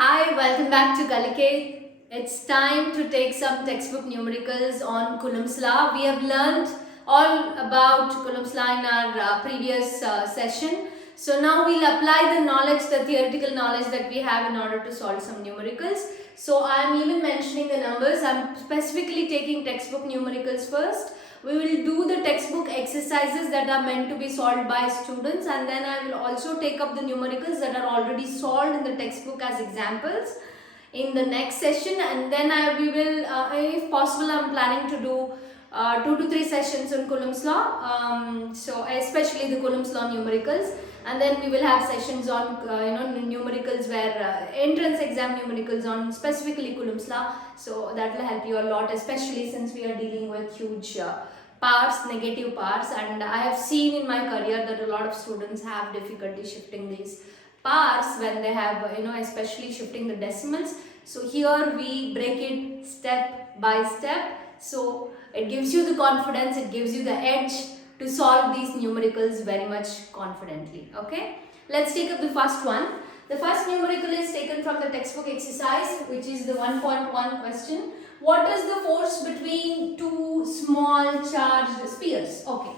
Hi, welcome back to Kalike. It's time to take some textbook numericals on Coulomb's law. We have learned all about Coulomb's law in our previous session. So now we'll apply the knowledge, the theoretical knowledge that we have in order to solve some numericals. So I'm even mentioning the numbers. I'm specifically taking textbook numericals first. We will do the textbook exercises that are meant to be solved by students, and then I will also take up the numericals that are already solved in the textbook as examples in the next session. And then we will, if possible, I'm planning to do 2 to 3 sessions on Coulomb's law, so especially the Coulomb's law numericals, and then we will have sessions on numericals where entrance exam numericals on specifically Coulomb's law. So that will help you a lot, especially since we are dealing with huge powers, negative powers, and I have seen in my career that a lot of students have difficulty shifting these powers when they have especially shifting the decimals. So here we break it step by step, so it gives you the confidence, it gives you the edge to solve these numericals very much confidently. Okay, let's take up the first one. The first numerical is taken from the textbook exercise, which is the 1.1 question. What is the force between two small charged spheres? Okay.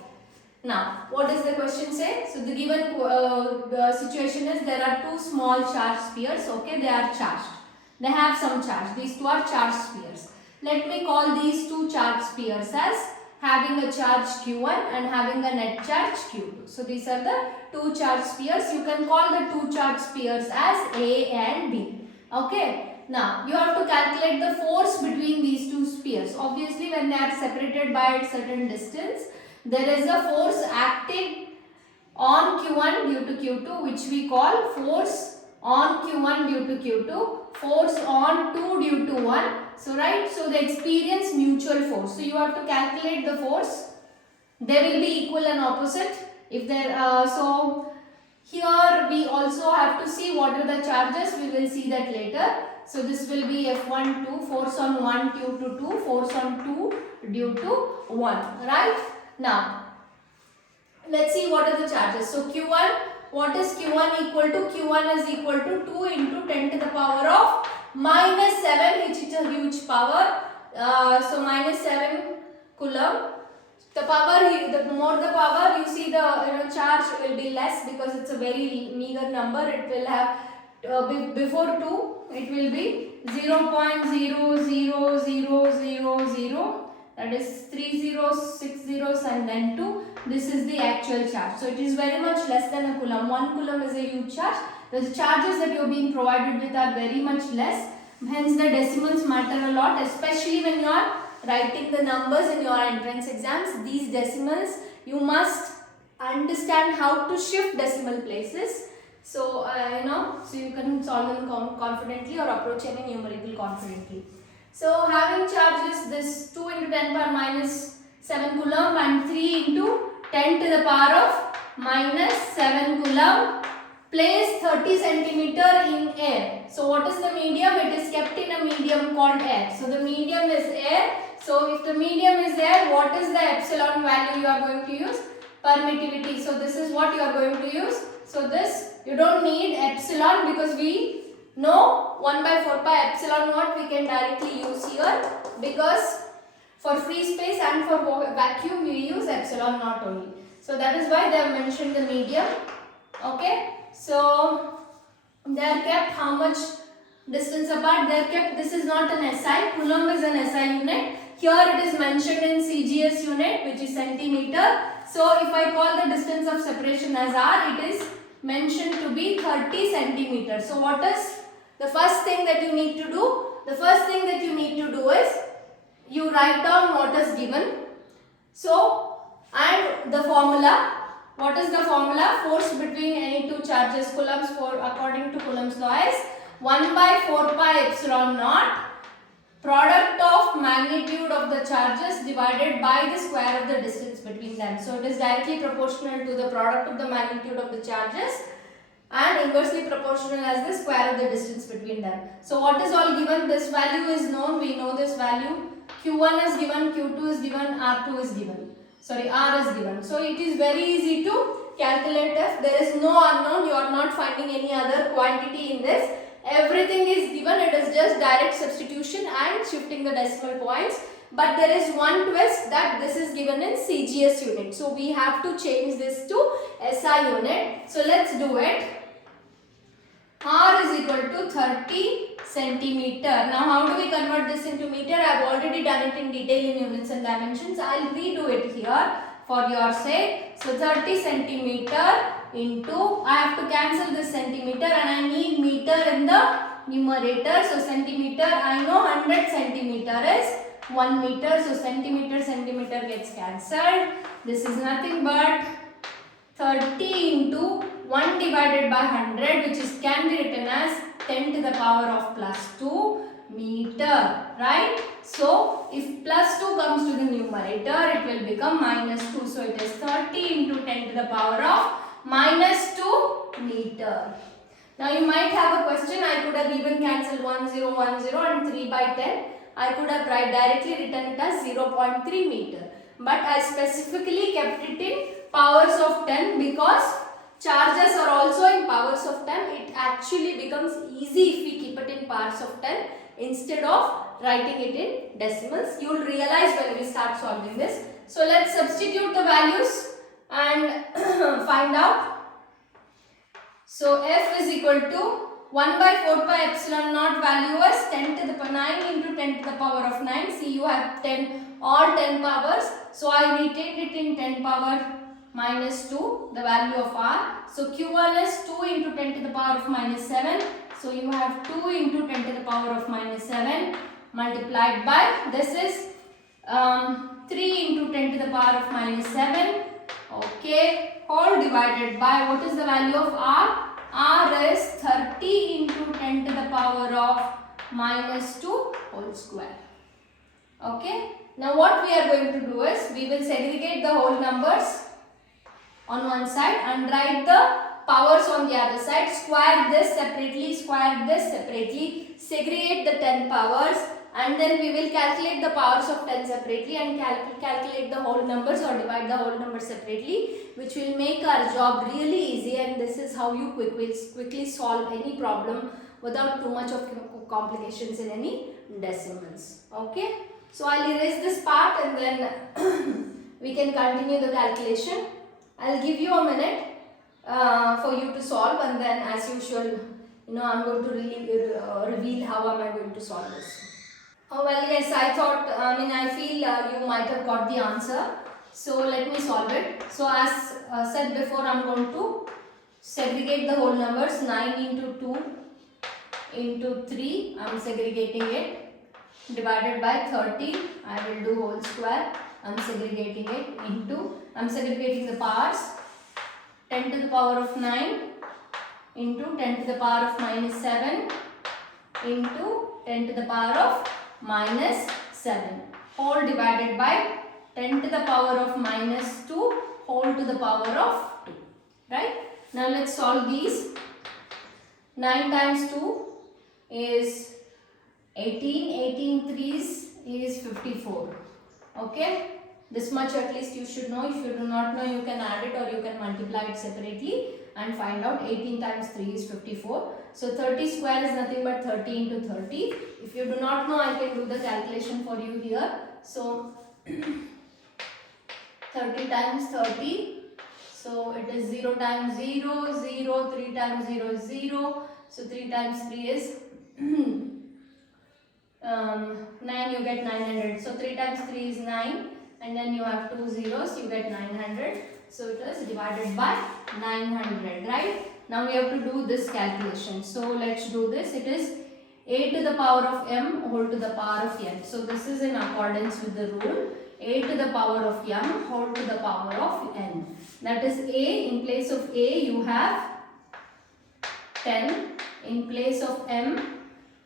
Now, what does the question say? So, the given the situation is there are two small charged spheres. Okay, they are charged. They have some charge. These two are charged spheres. Let me call these two charged spheres as having a charge q1 and having a net charge q2. So, these are the two charged spheres. You can call the two charged spheres as A and B. Okay. Now, you have to calculate the force between these two spheres. Obviously, when they are separated by a certain distance, there is a force acting on q1 due to q2, which we call force on q1 due to q2, force on 2 due to 1. So, right, so they experience mutual force. So, you have to calculate the force. They will be equal and opposite. If there, so here we also have to see what are the charges. We will see that later. So, this will be F1, 2, force on 1 due to 2, force on 2 due to 1, right? Now, let's see what are the charges. So, Q1, what is Q1 equal to? Q1 is equal to 2 into 10 to the power of minus 7, which is a huge power. So, minus 7 Coulomb. The power, the more the power, you see the charge will be less because it's a very meager number. It will have before 2, it will be 0.00000, that is 3 zeros, 6 zeros and then 2. This is the actual charge. So, it is very much less than a Coulomb. 1 Coulomb is a huge charge. The charges that you are being provided with are very much less. Hence, the decimals matter a lot, especially when you are writing the numbers in your entrance exams. These decimals, you must understand how to shift decimal places. So, so you can solve them confidently or approach any numerical confidently. So, having charges this 2 into 10 power minus 7 Coulomb and 3 into 10 to the power of minus 7 Coulomb, placed 30 centimeter in air. So, what is the medium? It is kept in a medium called air. So, the medium is air. So, if the medium is air, what is the epsilon value you are going to use? Permittivity. So, this is what you are going to use. So, this you don't need epsilon because we know 1 by 4 pi epsilon naught we can directly use here, because for free space and for vacuum we use epsilon naught only. So, that is why they have mentioned the medium. Okay. So, they are kept how much distance apart? They are kept, this is not an SI, Coulomb is an SI unit. Here it is mentioned in CGS unit, which is centimeter. So, if I call the distance of separation as R, it is mentioned to be 30 centimeters. So, what is the first thing that you need to do? The first thing that you need to do is, you write down what is given. So, and the formula. What is the formula? Force between any two charges, Coulomb's, for according to Coulomb's law is 1 by 4 pi epsilon naught, product of magnitude of the charges divided by the square of the distance between them. So, it is directly proportional to the product of the magnitude of the charges and inversely proportional as the square of the distance between them. So, what is all given? This value is known, we know this value. Q1 is given, Q2 is given, R2 is given. Sorry, R is given. So, it is very easy to calculate. If there is no unknown, you are not finding any other quantity in this. everything is given, it is just direct substitution and shifting the decimal points. But there is one twist, that this is given in CGS unit. So we have to change this to SI unit. So let's do it. R is equal to 30 centimeter. Now how do we convert this into meter? I have already done it in detail in units and dimensions. I will redo it here for your sake. So 30 centimeter into, I have to cancel this centimeter and I need meter in the numerator. So centimeter, I know 100 centimeter is 1 meter. So centimeter gets cancelled. This is nothing but 30 into 1 divided by 100, which is can be written as 10 to the power of plus 2 meter, right? So if plus 2 comes to the numerator, it will become minus 2. So it is 30 into 10 to the power of minus 2 meter. Now you might have a question, I could have even cancelled 1, 0, 1, 0 and 3 by 10. I could have directly written it as 0.3 meter. But I specifically kept it in powers of 10 because charges are also in powers of 10. It actually becomes easy if we keep it in powers of 10 instead of writing it in decimals. You will realize when we start solving this. So let's substitute the values and find out. So F is equal to 1 by 4 pi epsilon naught, value was 10 to the power 9 into 10 to the power of 9. See, you have 10, all 10 powers. So I retained it in 10 power minus 2, the value of R. So Q1 is 2 into 10 to the power of minus 7. So you have 2 into 10 to the power of minus 7 multiplied by, this is 3 into 10 to the power of minus 7. Okay, all divided by, what is the value of R? R is 30 into 10 to the power of minus 2 whole square. Okay, now what we are going to do is, we will segregate the whole numbers on one side and write the powers on the other side. Square this separately, square this separately, segregate the 10 powers, and then we will calculate the powers of 10 separately and calculate the whole numbers or divide the whole numbers separately, which will make our job really easy. And this is how you quickly solve any problem without too much of complications in any decimals. Okay, so I'll erase this part and then we can continue the calculation. I'll give you a minute for you to solve, and then as usual, I'm going to reveal how am I going to solve this. Oh well, yes, I feel you might have got the answer. So let me solve it. So as said before, I'm going to segregate the whole numbers. 9 into 2 into 3, I'm segregating it, divided by 30, I will do whole square. I'm segregating it into, I'm segregating the powers, 10 to the power of 9 into 10 to the power of minus 7 into 10 to the power of minus 7, whole divided by 10 to the power of minus 2 whole to the power of 2, right? Now let's solve these. 9 times 2 is 18, 18 threes is 54. Okay, this much at least you should know. If you do not know, you can add it or you can multiply it separately and find out. 18 times 3 is 54. So 30 square is nothing but 30 into 30. If you do not know, I can do the calculation for you here. So 30 times 30. So it is 0 times 0, 0, 3 times 0 is 0. So 3 times 3 is 9, you get 900. So 3 times 3 is 9, and then you have 2 zeros, you get 900. So it is divided by 900, right? Now we have to do this calculation. So let's do this. It is a to the power of m whole to the power of n. So this is in accordance with the rule. A to the power of m whole to the power of n. That is a, in place of a you have 10, in place of m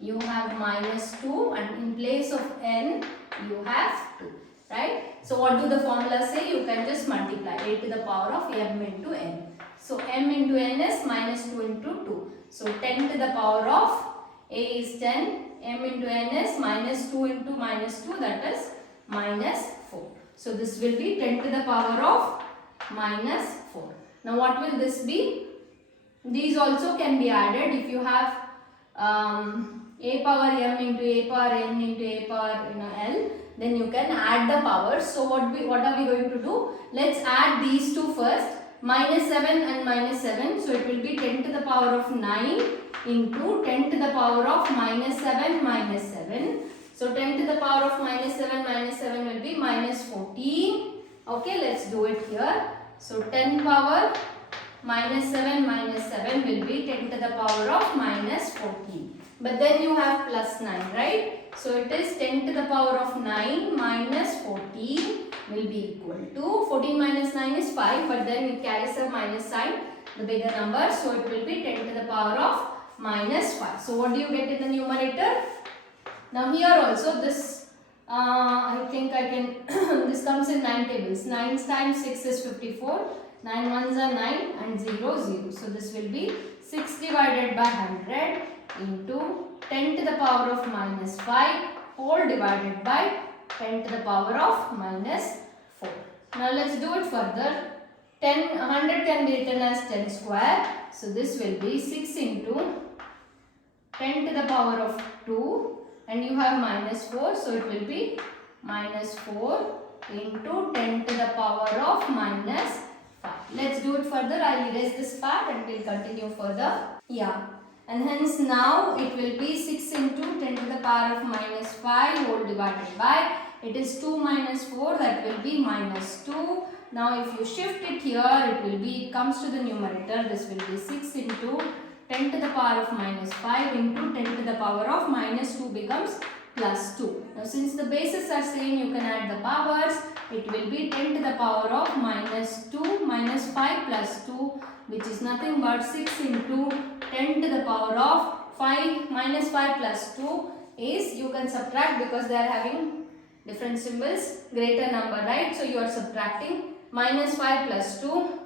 you have minus 2, and in place of n you have 2, right? So what do the formula say? You can just multiply a to the power of m into n. So m into n is minus 2 into 2. So 10 to the power of a is 10, m into n is minus 2 into minus 2, that is minus 4. So this will be 10 to the power of minus 4. Now what will this be? These also can be added. If you have a power m into a power n into a power l, then you can add the powers. So what are we going to do? Let's add these two first. Minus 7 and minus 7. So it will be 10 to the power of 9 into 10 to the power of minus 7 minus 7. So 10 to the power of minus 7 will be minus 14. Okay, let's do it here. So 10 power minus 7 will be 10 to the power of minus 14. But then you have plus 9, right? So it is 10 to the power of 9 minus 14 will be equal to 14 minus 9 is 5, but then it carries a minus sign, the bigger number. So it will be 10 to the power of minus 5. So what do you get in the numerator? Now here also this, I think I can, this comes in 9 tables. 9 times 6 is 54. 9 ones are 9 and 0, 0. So this will be 6 divided by 100 into 10 to the power of minus 5 whole divided by 10 to the power of minus 4. Now let's do it further. 100 can be written as 10 square. So this will be 6 into 10 to the power of 2 and you have minus 4. So it will be minus 4 into 10 to the power of minus 5. Let's do it further. I'll erase this part and we'll continue further. Yeah. And hence now it will be 6 into 10 to the power of minus 5 whole divided by, it is 2 minus 4, that will be minus 2. Now if you shift it here, it will be, comes to the numerator, this will be 6 into 10 to the power of minus 5 into 10 to the power of minus 2 becomes plus 2. Now since the bases are same, you can add the powers. It will be 10 to the power of minus 2 minus 5 plus 2, which is nothing but 6 into 10 to the power of 5 minus 5 plus 2 is, you can subtract because they are having different symbols, greater number, right? So you are subtracting minus 5 plus 2.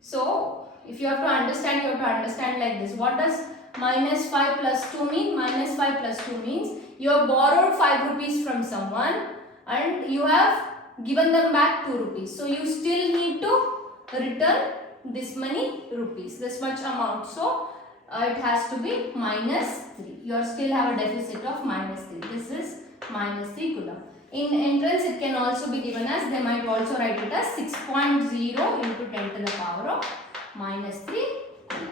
So if you have to understand, you have to understand like this. What does minus 5 plus 2 mean? Minus 5 plus 2 means you have borrowed 5 rupees from someone and you have given them back 2 rupees. So you still need to return this many rupees, this much amount. So it has to be minus 3. You still have a deficit of minus 3. This is minus 3 coulomb. In entrance it can also be given as, they might also write it as 6.0 into 10 to the power of minus 3 coulomb.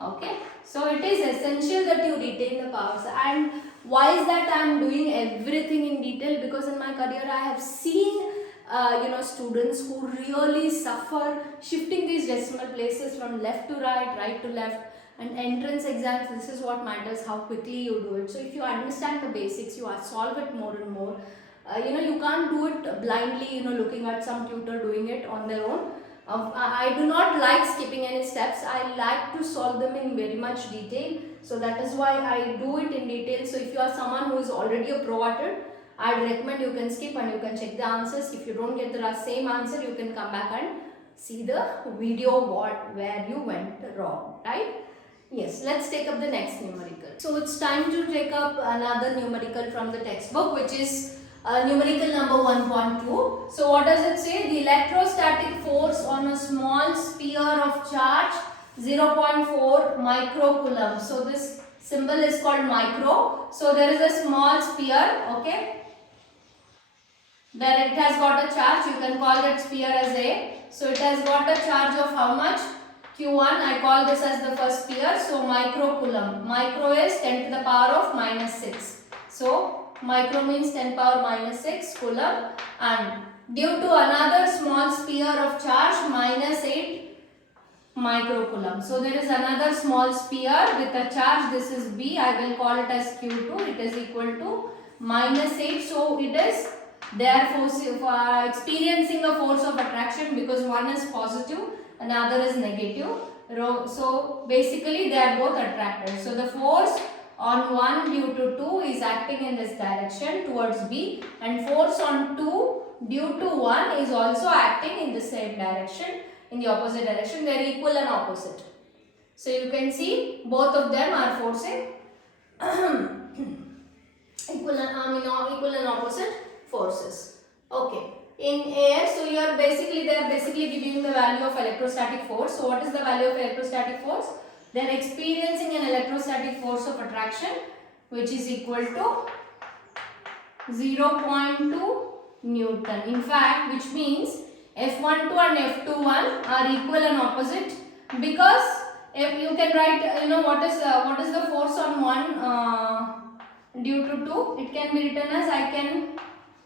Okay. So it is essential that you retain the powers. And why is that I am doing everything in detail? Because in my career I have seen students who really suffer shifting these decimal places from left to right, right to left. And entrance exams, this is what matters, how quickly you do it. So if you understand the basics, you solve it more and more. You can't do it blindly, looking at some tutor doing it on their own. I do not like skipping any steps. I like to solve them in very much detail. So that is why I do it in detail. So if you are someone who is already a pro at it, I recommend you can skip and you can check the answers. If you don't get the same answer, you can come back and see the video where you went wrong, right? Yes, let's take up the next numerical. So it's time to take up another numerical from the textbook, which is numerical number 1.2. So what does it say? The electrostatic force on a small sphere of charge 0.4 microcoulomb. So this symbol is called micro. So there is a small sphere, okay, where it has got a charge. You can call that sphere as A. So it has got a charge of how much? Q1. I call this as the first sphere. So microcoulomb. Micro is 10 to the power of minus 6. So micro means 10 power minus 6 coulomb, and due to another small sphere of charge minus 8 microcoulomb. So there is another small sphere with a charge. This is B. I will call it as Q2. It is equal to minus 8. So it is, they are experiencing a force of attraction because one is positive, another is negative. So basically they are both attracted. So the force on 1 due to 2 is acting in this direction towards B, and force on 2 due to 1 is also acting in the same direction, in the opposite direction. They are equal and opposite. So you can see both of them are forcing equal and opposite forces. Okay. In air, so they are basically giving the value of electrostatic force. So what is the value of electrostatic force? They are experiencing an electrostatic force of attraction which is equal to 0.2 Newton. In fact, which means F12 and F21 are equal and opposite, because if you can write, what is the force on one due to 2, it can be written as, I can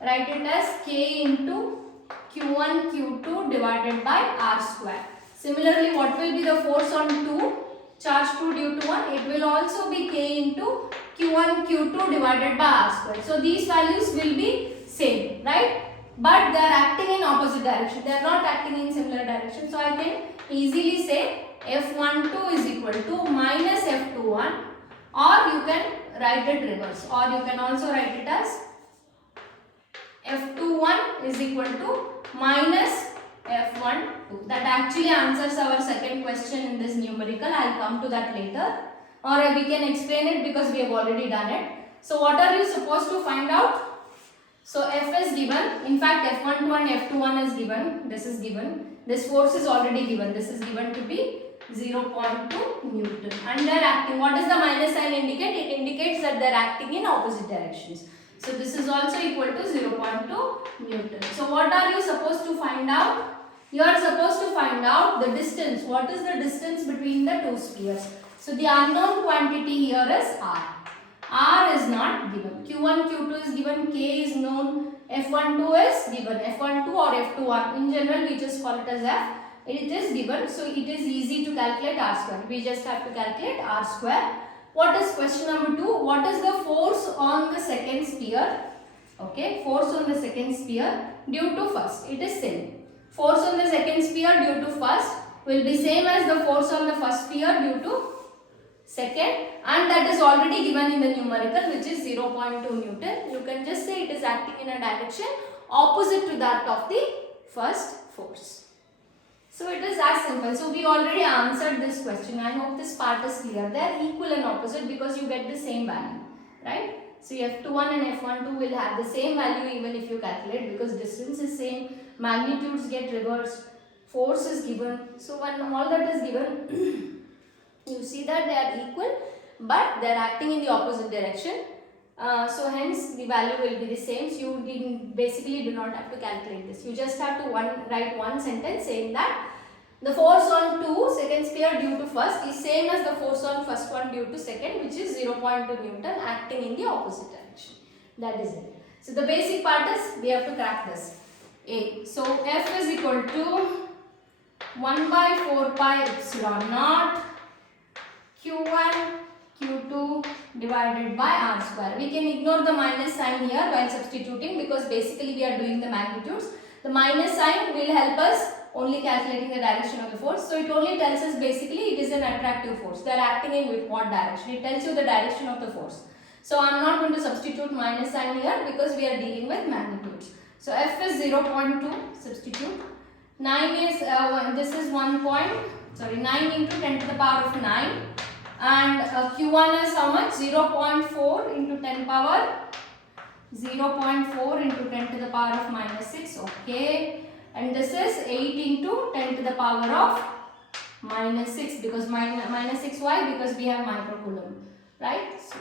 write it as K into Q1 Q2 divided by R square. Similarly, what will be the force on 2, charge 2 due to 1? It will also be K into Q1 Q2 divided by R square. So these values will be same, right? But they are acting in opposite direction. They are not acting in similar direction. So I can easily say F12 is equal to minus F21, or you can write it reverse, or you can also write it as F21 is equal to minus F12. That actually answers our second question in this numerical. I will come to that later, or we can explain it because we have already done it. So what are you supposed to find out? So F is given. In fact, F12 and F21 is given. This is given. This force is already given. This is given to be 0.2 Newton. And they are acting. What does the minus sign indicate? It indicates that they are acting in opposite directions. So this is also equal to 0.2 Newton. So what are you supposed to find out? You are supposed to find out the distance. What is the distance between the two spheres? So the unknown quantity here is R. R is not given. Q1, Q2 is given, K is known, F12 is given, F12 or F21. In general, we just call it as F. It is given, so it is easy to calculate R square. We just have to calculate R square. What is question number 2? What is the force on the second sphere? Okay, force on the second sphere due to first. It is same. Force on the second sphere due to first will be same as the force on the first sphere due to second, and that is already given in the numerical, which is 0.2 Newton. You can just say it is acting in a direction opposite to that of the first force. So it is as simple. So we already answered this question. I hope this part is clear. They are equal and opposite because you get the same value, right? So F21 and F12 will have the same value even if you calculate, because distance is same, magnitudes get reversed, force is given. So when all that is given, you see that they are equal, but they are acting in the opposite direction. So hence the value will be the same. So you basically do not have to calculate this. You just have to write one sentence saying that the force on second sphere due to first is same as the force on first one due to second, which is 0.2 Newton, acting in the opposite direction. That is it. So the basic part is we have to crack this. A. So F is equal to 1 by 4 pi epsilon naught Q1 Q2 divided by R square. We can ignore the minus sign here while substituting, because basically we are doing the magnitudes. The minus sign will help us only calculating the direction of the force. So it only tells us basically it is an attractive force. They are acting in with what direction? It tells you the direction of the force. So I am not going to substitute minus sign here because we are dealing with magnitudes. So F is 0.2, substitute. 9 is, this is 9 into 10 to the power of 9. And Q1 is how much? 0.4 into 10 power 0.4 into 10 to the power of minus 6. Okay. And this is 8 into 10 to the power of minus 6, because minus 6, why? Because we have microcoulomb, right? So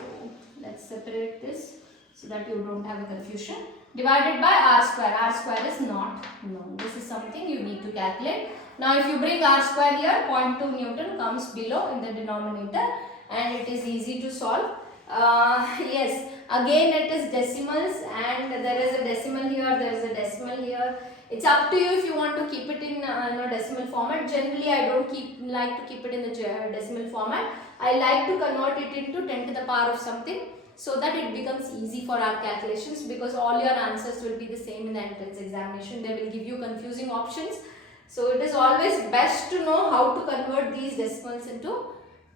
let's separate this so that you don't have a confusion. Divided by R square. R square is not known. This is something you need to calculate. Now if you bring R square here, 0.2 Newton comes below in the denominator, and it is easy to solve. Yes, again it is decimals, and there is a decimal here, there is a decimal here. It's up to you if you want to keep it in decimal format. Generally, I don't like to keep it in the decimal format. I like to convert it into 10 to the power of something, so that it becomes easy for our calculations, because all your answers will be the same in the entrance examination. They will give you confusing options. So it is always best to know how to convert these decimals into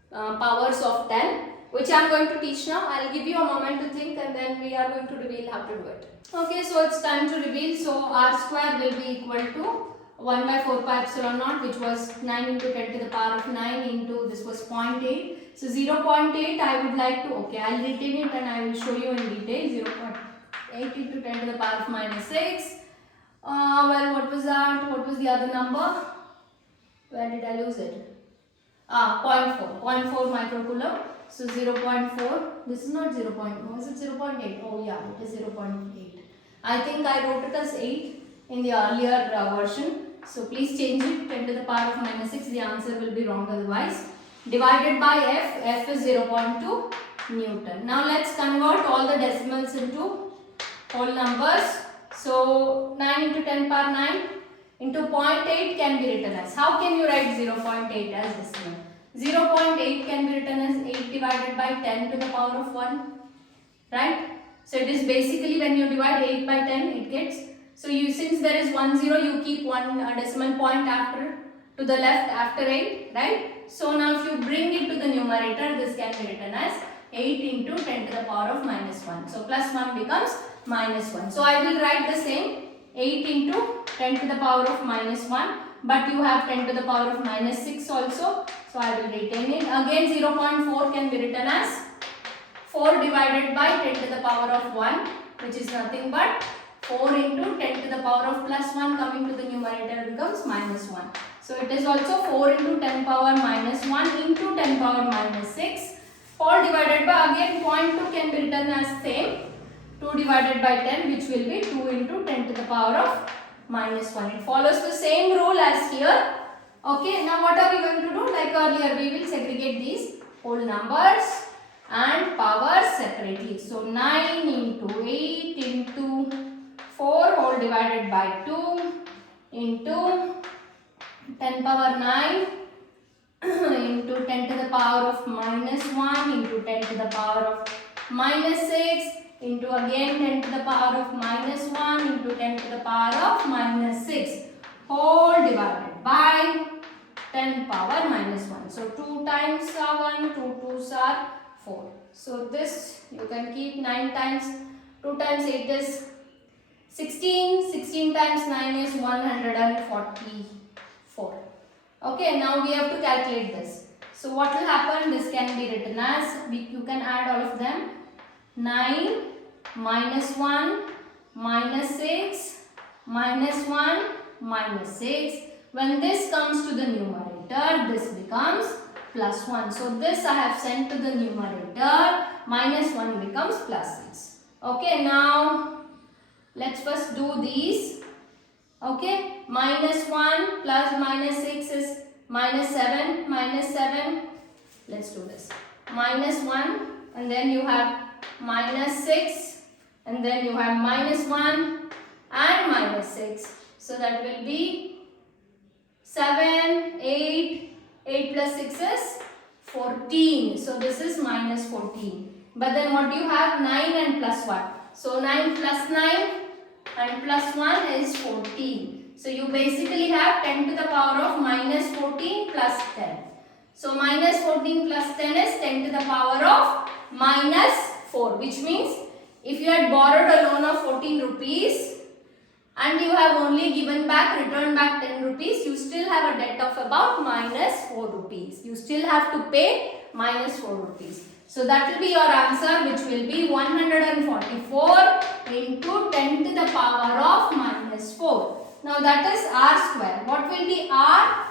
powers of 10, which I am going to teach now. I will give you a moment to think, and then we are going to reveal how to do it. Okay, so it's time to reveal. So R square will be equal to 1 by 4 pi epsilon naught, which was 9 into 10 to the power of 9 into, this was 0.8. So 0.8 I would like to, okay, I will retain it and I will show you in detail. 0.8 into 10 to the power of minus 6. Well, what was that? What was the other number? Where did I lose it? 0.4 microcoulomb. So 0.4, this is not 0.4, is it 0.8? Oh yeah, it is 0.8. I think I wrote it as 8 in the earlier version. So please change it, 10 to the power of minus 6, the answer will be wrong otherwise. Divided by F is 0.2 Newton. Now let's convert all the decimals into whole numbers. So 9 into 10 power 9 into 0.8 can be written as, how can you write 0.8 as decimal? 0.8 can be written as 8 divided by 10 to the power of 1, right? So it is basically when you divide 8 by 10, it gets, so you, since there is 1 0, you keep one decimal point after, to the left after 8, right? So now if you bring it to the numerator, this can be written as 8 into 10 to the power of minus 1. So plus 1 becomes minus 1. So I will write the same, 8 into 10 to the power of minus 1, but you have 10 to the power of minus 6 also. So I will retain it. Again 0.4 can be written as 4 divided by 10 to the power of 1, which is nothing but 4 into 10 to the power of plus 1 coming to the numerator becomes minus 1. So it is also 4 into 10 power minus 1 into 10 power minus 6. All divided by, again 0.2 can be written as same, 2 divided by 10, which will be 2 into 10 to the power of minus 1. It follows the same rule as here. Okay, now what are we going to do? Like earlier, we will segregate these whole numbers and powers separately. So 9 into 8 into 4 whole divided by 2 into 10 power 9 into 10 to the power of minus 1 into 10 to the power of minus 6 into again 10 to the power of minus 1 into 10 to the power of minus 6 whole divided by 10 power minus 1. So 2 times are 1, 2 2s are 4. So this you can keep 9 times 2 times 8 is 16, 16 times 9 is 144. Okay, now we have to calculate this. So what will happen? This can be written as, you can add all of them. 9 minus 1 minus 6 minus 1 minus 6. When this comes to the numerator, this becomes plus 1. So this I have sent to the numerator, minus 1 becomes plus 6. Okay, now let's first do these. Okay, minus 1 plus minus 6 is minus 7, minus 7. Let's do this. Minus 1 and then you have minus 6 and then you have minus 1 and minus 6. So that will be 7, 8, 8 plus 6 is 14. So this is minus 14. But then what do you have? 9 and plus 1. So 9 plus 9 and plus 1 is 14. So you basically have 10 to the power of minus 14 plus 10. So minus 14 plus 10 is 10 to the power of minus 4, which means if you had borrowed a loan of 14 rupees and you have only returned back 10 rupees, you still have a debt of about minus 4 rupees. You still have to pay minus 4 rupees. So that will be your answer, which will be 144 into 10 to the power of minus 4. Now that is r square. What will be r?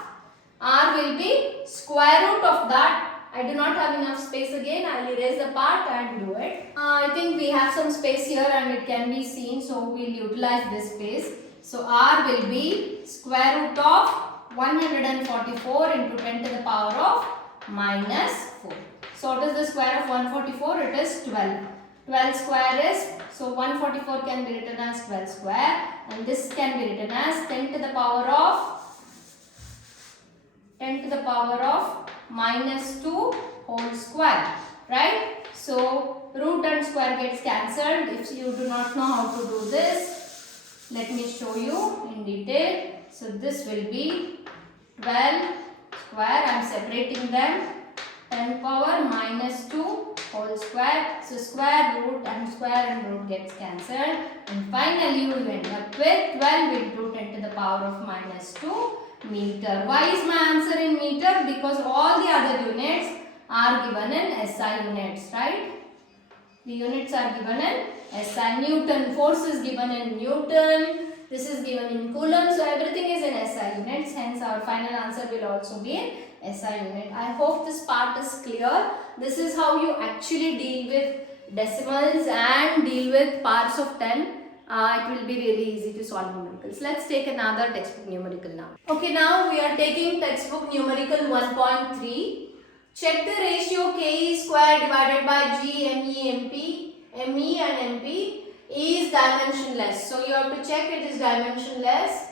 R will be square root of that. I do not have enough space again. I will erase the part and do it. I think we have some space here and it can be seen. So we will utilize this space. So r will be square root of 144 into 10 to the power of minus 4. So what is the square of 144? It is 12. 12 square is, so 144 can be written as 12 square and this can be written as 10 to the power of minus 2 whole square, right? So root and square gets cancelled. If you do not know how to do this, let me show you in detail. So this will be 12 square. I am separating them. 10 power minus 2 whole square. So square root and root gets cancelled. And finally you will end up with 12 into 10 to the power of minus 2 meter. Why is my answer in meter? Because all the other units are given in SI units, right? The units are given in SI. Newton, force is given in Newton. This is given in Coulomb. So everything is in SI units. Hence our final answer will also be in SI unit. I hope this part is clear. This is how you actually deal with decimals and deal with parts of 10. It will be really easy to solve numericals. Let's take another textbook numerical now. Okay, now we are taking textbook numerical 1.3. Check the ratio K square divided by G, ME and MP is dimensionless. So you have to check it is dimensionless.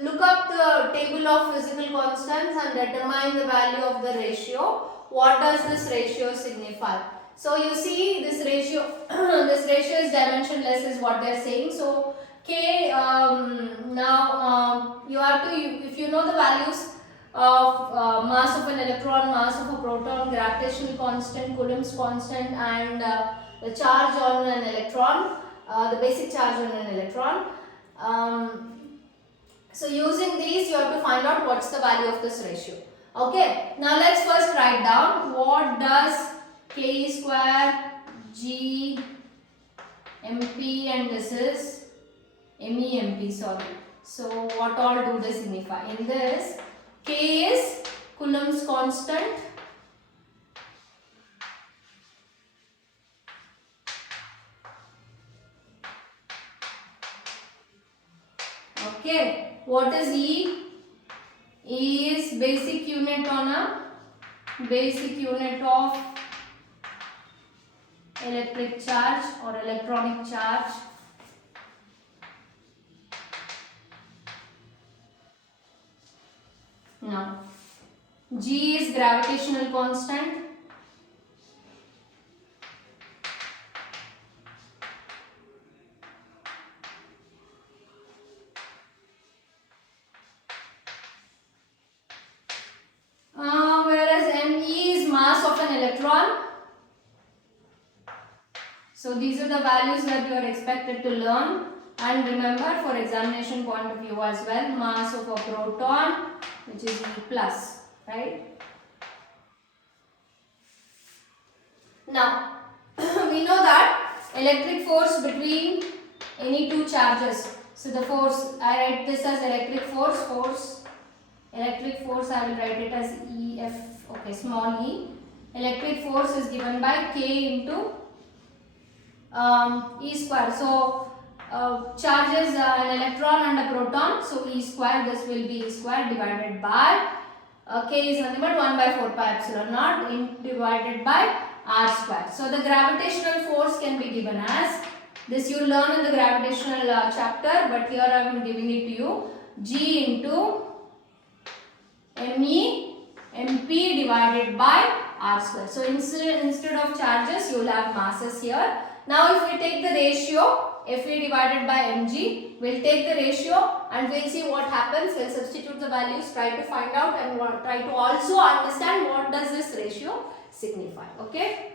Look up the table of physical constants and determine the value of the ratio. What does this ratio signify? So you see this ratio, this ratio is dimensionless is what they are saying. So K, now you have to, if you know the values of mass of an electron, mass of a proton, gravitational constant, Coulomb's constant, and the charge on an electron, the basic charge on an electron. So using these you have to find out what's the value of this ratio. Okay, now let's first write down what does K square, G, MP and this is ME, MP, sorry. So what all do they signify? In this, K is Coulomb's constant. Okay, what is E? E is basic unit on a basic unit of electric charge or electronic charge. Now, G is gravitational constant. Whereas ME is mass of an electron. So these are the values that you are expected to learn, and remember for examination point of view as well, mass of a proton, which is E plus, right? Now we know that electric force between any two charges. So the force, I write this as electric force, electric force I will write it as EF, okay, small e. Electric force is given by K into E square. So charges an electron and a proton, so E square, this will be E square divided by K is nothing but 1 by 4 pi epsilon naught divided by R square. So the gravitational force can be given as this, you learn in the gravitational chapter, but here I am giving it to you, G into ME MP divided by R square. So instead of charges you will have masses here. Now if we take the ratio Fe divided by mg, we'll take the ratio and we'll see what happens. We'll substitute the values, try to find out, and try to also understand what does this ratio signify. Okay,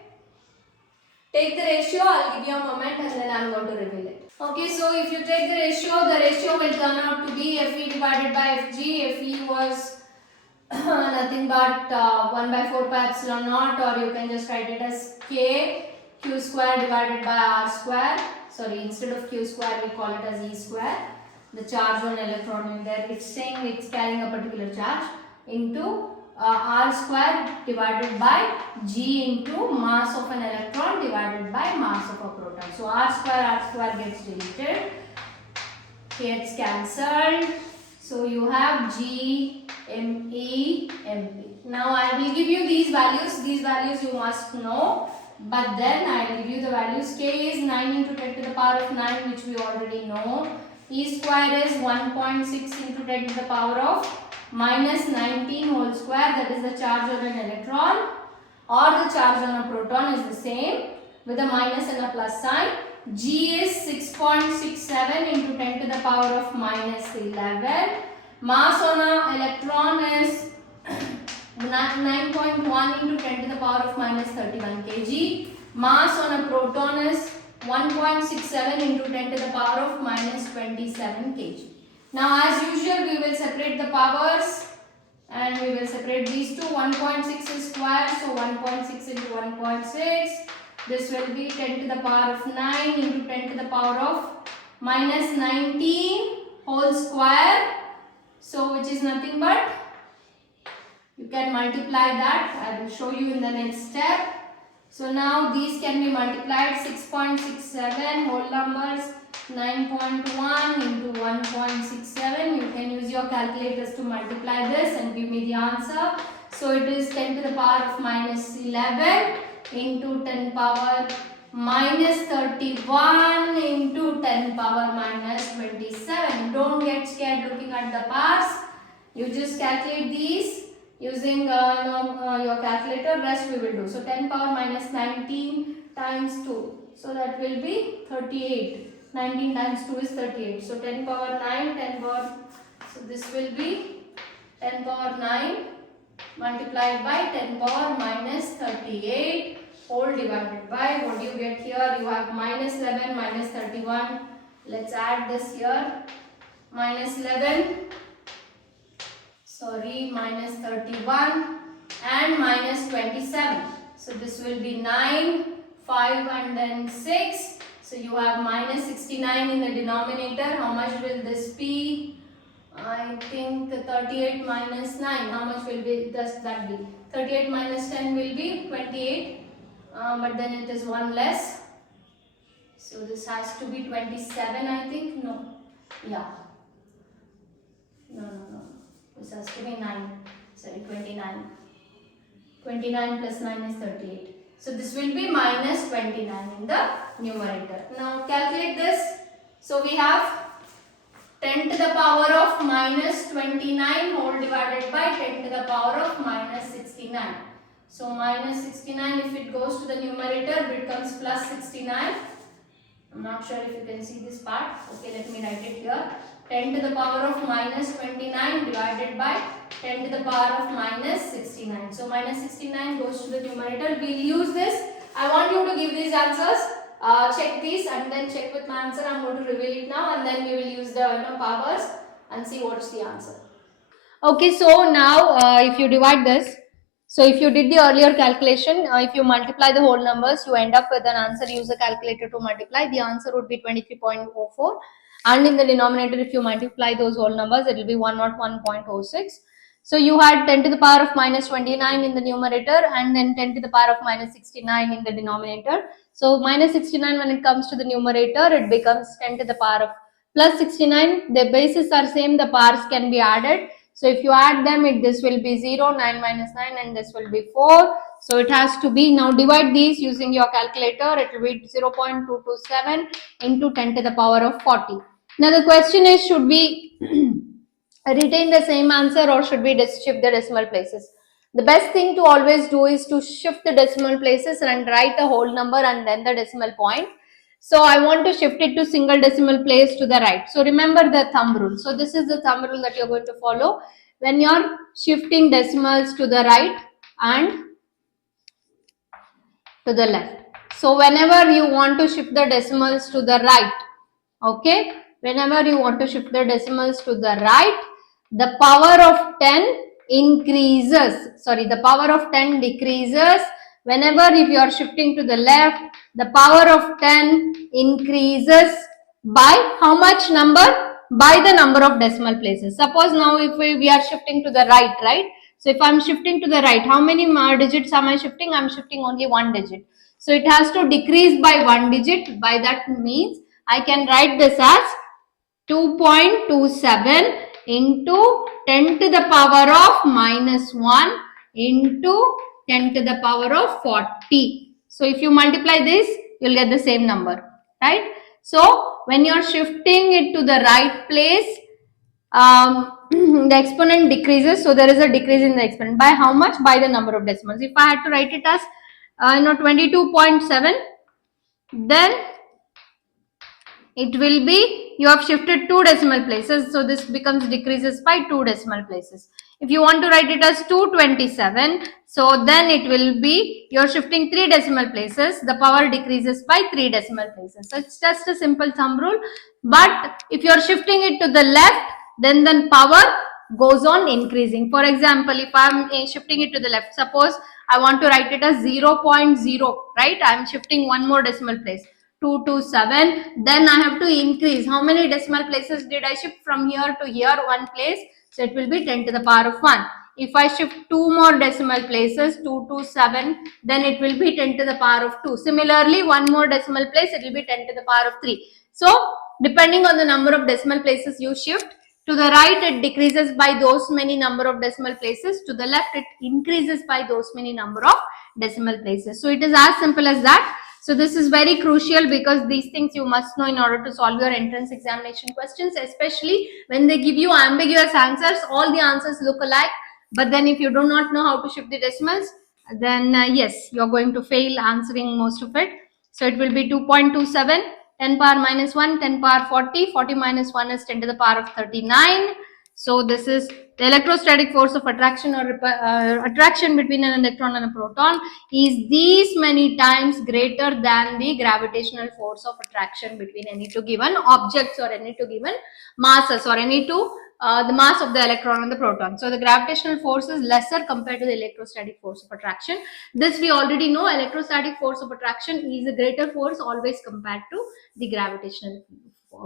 take the ratio, I'll give you a moment and then I'm going to reveal it. Okay, so if you take the ratio will turn out to be Fe divided by Fg. Fe was nothing but 1 by 4 pi epsilon naught, or you can just write it as K Q square divided by R square. Sorry, instead of Q square we call it as E square. The charge on electron in there, it's saying it's carrying a particular charge, into R square divided by G into mass of an electron divided by mass of a proton. So R square gets deleted, gets cancelled. So you have G, ME, MP. Now I will give you these values. These values you must know. But then I will give you the values. K is 9 into 10 to the power of 9, which we already know. E square is 1.6 into 10 to the power of minus 19 whole square. That is the charge on an electron, or the charge on a proton is the same with a minus and a plus sign. G is 6.67 into 10 to the power of minus 11. Mass on an electron is 9.1 into 10 to the power of minus 31 kg. Mass on a proton is 1.67 into 10 to the power of minus 27 kg. Now as usual we will separate the powers and we will separate these two. 1.6 is square, so 1.6 into 1.6. This will be 10 to the power of 9 into 10 to the power of minus 19 whole square. So which is nothing but You can multiply that. I will show you in the next step. So now these can be multiplied. 6.67 whole numbers, 9.1 into 1.67. You can use your calculators to multiply this and give me the answer. So it is 10 to the power of minus 11 into 10 power minus 31 into 10 power minus 27. Don't get scared looking at the powers. You just calculate these using your calculator. Rest we will do. So 10 power minus 19 times 2. So that will be 38. 19 times 2 is 38. So 10 power 9, 10 power. So this will be 10 power 9 multiplied by 10 power minus 38 whole divided by, what do you get here? You have minus 11 minus 31. Let's add this here. Minus 11. Sorry, minus 31 and minus 27. So this will be 9, 5 and then 6. So you have minus 69 in the denominator. How much will this be? I think 38 minus 9. How much will be does that be? 38 minus 10 will be 28. But then it is 1 less. So this has to be 27, I think. No. Yeah. No. This has to be 9. Sorry, 29. 29 plus 9 is 38. So this will be minus 29 in the numerator. Now calculate this. So we have 10 to the power of minus 29 whole divided by 10 to the power of minus 69. So minus 69, if it goes to the numerator, it becomes plus 69. I'm not sure if you can see this part. Okay, let me write it here. 10 to the power of minus 29 divided by 10 to the power of minus 69. So minus 69 goes to the numerator. We'll use this. I want you to give these answers. Check these and then check with my answer. I'm going to reveal it now and then we will use the powers and see what's the answer. Okay, so now if you divide this, so if you did the earlier calculation, if you multiply the whole numbers, you end up with an answer. Use a calculator to multiply. The answer would be 23.04. And in the denominator, if you multiply those whole numbers, it will be 101.06. So you had 10 to the power of minus 29 in the numerator and then 10 to the power of minus 69 in the denominator. So minus 69 when it comes to the numerator, it becomes 10 to the power of plus 69. The bases are same, the powers can be added. So if you add them, this will be 0, 9 minus 9 and this will be 4. So it has to be, now divide these using your calculator, it will be 0.227 into 10 to the power of 40. Now the question is, should we retain the same answer or should we shift the decimal places? The best thing to always do is to shift the decimal places and write a whole number and then the decimal point. So I want to shift it to single decimal place to the right. So remember the thumb rule. So this is the thumb rule that you're going to follow when you're shifting decimals to the right and to the left. So whenever you want to shift the decimals to the right, okay, whenever you want to shift the decimals to the right, the power of 10 increases, sorry, the power of 10 decreases. Whenever if you are shifting to the left, the power of 10 increases by how much number? By the number of decimal places. Suppose now if we are shifting to the right? So if I am shifting to the right, how many digits am I shifting? I am shifting only one digit. So it has to decrease by one digit. By that means I can write this as 2.27 into 10 to the power of minus 1 into 10 to the power of 40. So if you multiply this, you will get the same number, right? So when you are shifting it to the right place, the exponent decreases. So there is a decrease in the exponent. By how much? By the number of decimals. If I had to write it as 22.7, then it will be, you have shifted 2 decimal places, so this becomes decreases by 2 decimal places. If you want to write it as 227, so then it will be, you are shifting 3 decimal places, the power decreases by 3 decimal places. So it's just a simple thumb rule. But if you are shifting it to the left, then the power goes on increasing. For example, if I am shifting it to the left, suppose I want to write it as 0.0, right? I am shifting one more decimal place. 227, then I have to increase. How many decimal places did I shift from here to here? One place. So it will be 10 to the power of 1. if I shift 2 more decimal places, 2 to 7, then it will be 10 to the power of 2. Similarly, 1 more decimal place, it will be 10 to the power of 3. So, depending on the number of decimal places you shift, to the right it decreases by those many number of decimal places, to the left it increases by those many number of decimal places. So, it is as simple as that. So this is very crucial because these things you must know in order to solve your entrance examination questions, especially when they give you ambiguous answers. All the answers look alike, but then if you do not know how to shift the decimals, then yes, you're going to fail answering most of it. So it will be 2.27, 10 power minus 1, 10 power 40, 40 minus 1 is 10 to the power of 39. So this is the electrostatic force of attraction or attraction between an electron and a proton is these many times greater than the gravitational force of attraction between any two given objects or any two given masses or any two the mass of the electron and the proton. So the gravitational force is lesser compared to the electrostatic force of attraction. This we already know. Electrostatic force of attraction is a greater force always compared to the gravitational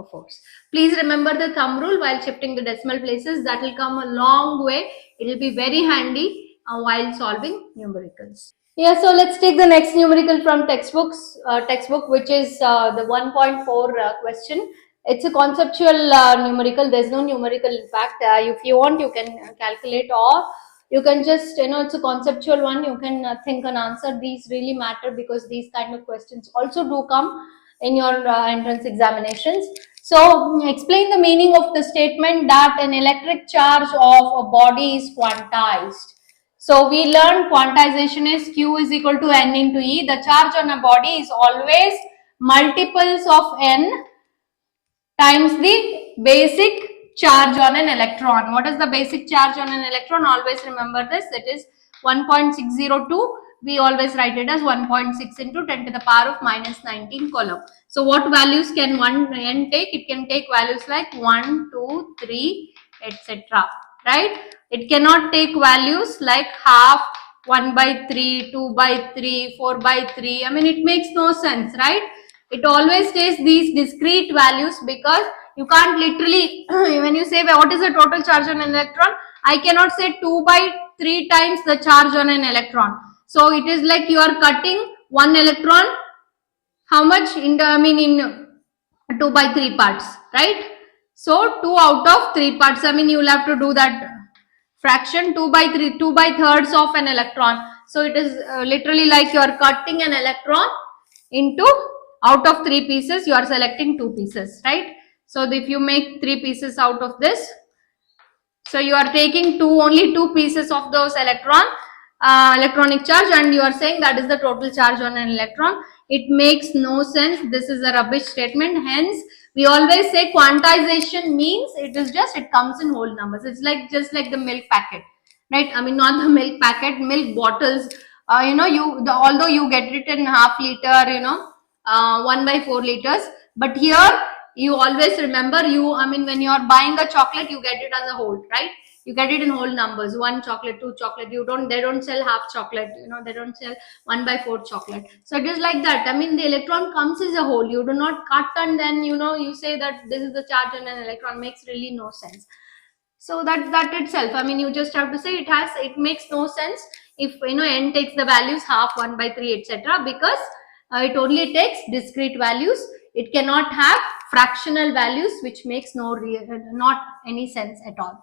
force. Please remember the thumb rule while shifting the decimal places. That will come a long way. It will be very handy while solving numericals. Yeah, so let's take the next numerical from textbook, which is the 1.4 question. It's a conceptual numerical. There's no numerical impact. If you want, you can calculate, or you can just, it's a conceptual one. You can think and answer. These really matter because these kind of questions also do come in your entrance examinations. So, explain the meaning of the statement that an electric charge of a body is quantized. So we learned quantization is Q is equal to N into E. The charge on a body is always multiples of N times the basic charge on an electron. What is the basic charge on an electron? Always remember this. It is 1.602. We always write it as 1.6 into 10 to the power of minus 19 coulomb. So what values can one N take? It can take values like 1, 2, 3, etc. Right? It cannot take values like half, 1 by 3, 2 by 3, 4 by 3. I mean, it makes no sense, right? It always takes these discrete values because you can't literally, when you say what is the total charge on an electron, I cannot say 2 by 3 times the charge on an electron. So it is like you are cutting one electron, how much in 2 by 3 parts, right? So 2 out of 3 parts, I mean you will have to do that fraction 2 by 3, 2 by thirds of an electron. So it is literally like you are cutting an electron into, out of 3 pieces, you are selecting 2 pieces, right? So if you make 3 pieces out of this, so you are taking only 2 pieces of those electronic charge, and you are saying that is the total charge on an electron. It makes no sense. This is a rubbish statement. Hence, we always say quantization means it comes in whole numbers. It's like just like the milk packet, right? I mean, not the milk packet, milk bottles. Although you get it in half liter, 1 by 4 liters, but here you always remember when you are buying a chocolate, you get it as a whole, right? You get it in whole numbers, 1 chocolate, 2 chocolate. They don't sell half chocolate, they don't sell 1 by 4 chocolate. So it is like that. I mean, the electron comes as a whole. You do not cut and then you say that this is the charge on an electron. Makes really no sense. So that itself, I mean, you just have to say it makes no sense if N takes the values half, 1 by 3, etc., because it only takes discrete values. It cannot have fractional values, which makes not any sense at all.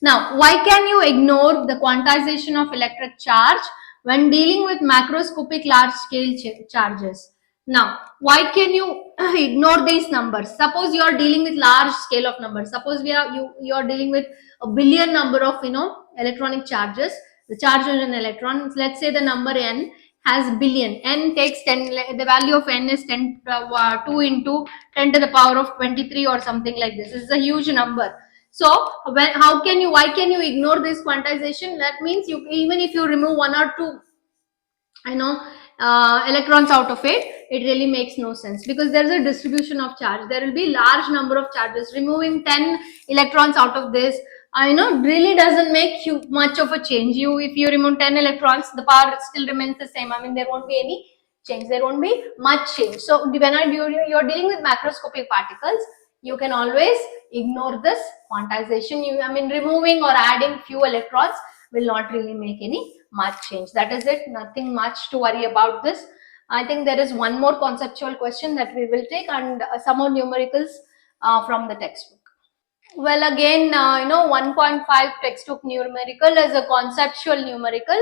Now, why can you ignore the quantization of electric charge when dealing with macroscopic large scale charges? Now, why can you ignore these numbers? Suppose you are dealing with large scale of numbers. Suppose you are dealing with a billion number of electronic charges. The charge on an electron, let's say the number N has billion. N takes 10, the value of N is 2 into 10 to the power of 23 or something like this. This is a huge number. So why can you ignore this quantization? That means even if you remove 1 or 2 electrons out of it, it really makes no sense, because there is a distribution of charge. There will be large number of charges. Removing 10 electrons out of this really doesn't make much of a change. If you remove 10 electrons, the power still remains the same. I mean, there won't be any change. There won't be much change. So when you're dealing with macroscopic particles, you can always ignore this quantization. Removing or adding few electrons will not really make any much change. That is it, nothing much to worry about this. I think there is one more conceptual question that we will take, and some more numericals from the textbook. Well, again, 1.5 textbook numerical is a conceptual numerical.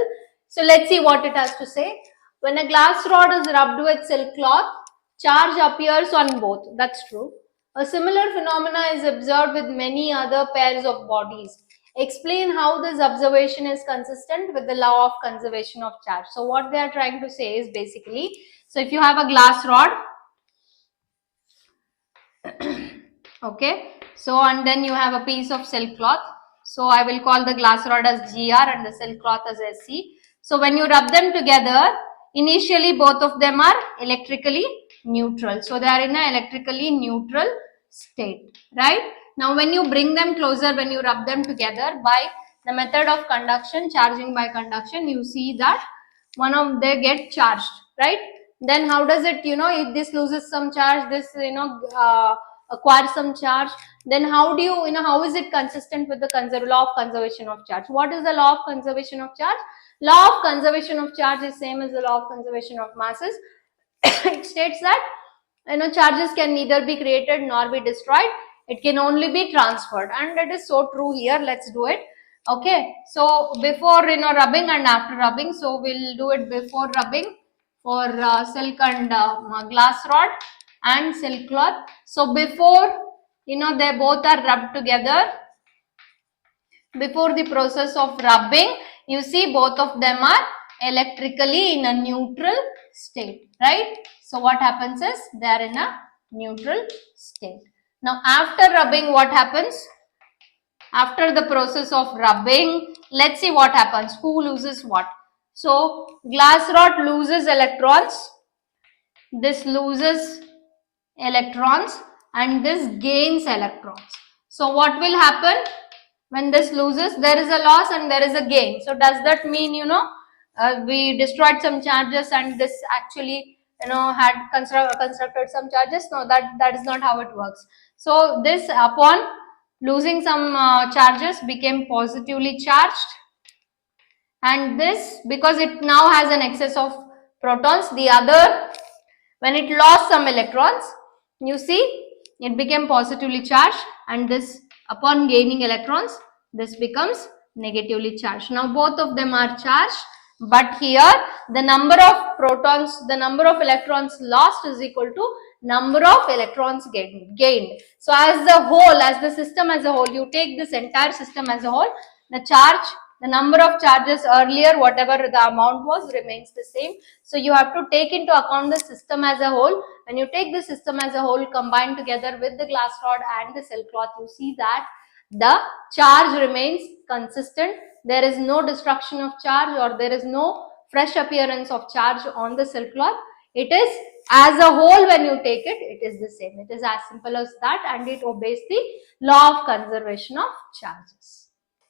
So let's see what it has to say. When a glass rod is rubbed with silk cloth, charge appears on both. That's true. A similar phenomena is observed with many other pairs of bodies. Explain how this observation is consistent with the law of conservation of charge. So what they are trying to say is basically, so if you have a glass rod, okay, so and then you have a piece of silk cloth, so I will call the glass rod as GR and the silk cloth as SC. So when you rub them together, initially both of them are electrically neutral, so they are in an electrically neutral state, right? Now when you bring them closer, when you rub them together by the method of conduction, charging by conduction, you see that one of they get charged, right? Then how does it, if this loses some charge, this acquire some charge, then how do how is it consistent with the law of conservation of charge? What is the law of conservation of charge? Law of conservation of charge is same as the law of conservation of masses. It states that charges can neither be created nor be destroyed, it can only be transferred, and it is so true here. Let's do it. Okay, so before rubbing and after rubbing, so we'll do it before rubbing for silk and glass rod and silk cloth. So before they both are rubbed together, before the process of rubbing, you see both of them are electrically in a neutral state, right? So what happens is they are in a neutral state. Now after rubbing, what happens? After the process of rubbing, let's see what happens. Who loses what? So glass rod loses electrons, this loses electrons, and this gains electrons. So what will happen when this loses? There is a loss and there is a gain. So does that mean we destroyed some charges and this actually had constructed some charges? No, that is not how it works. So this, upon losing some charges, became positively charged, and this, because it now has an excess of protons, the other, when it lost some electrons, you see it became positively charged, and this, upon gaining electrons, this becomes negatively charged. Now both of them are charged, but here the number of protons, the number of electrons lost is equal to number of electrons gained. So as the whole, as the system as a whole, you take this entire system as a whole, the charge, the number of charges earlier, whatever the amount was, remains the same. So you have to take into account the system as a whole. When you take the system as a whole combined together with the glass rod and the silk cloth, you see that the charge remains consistent. There is no destruction of charge, or there is no fresh appearance of charge on the silk cloth. It is as a whole, when you take it, it is the same. It is as simple as that, and it obeys the law of conservation of charges.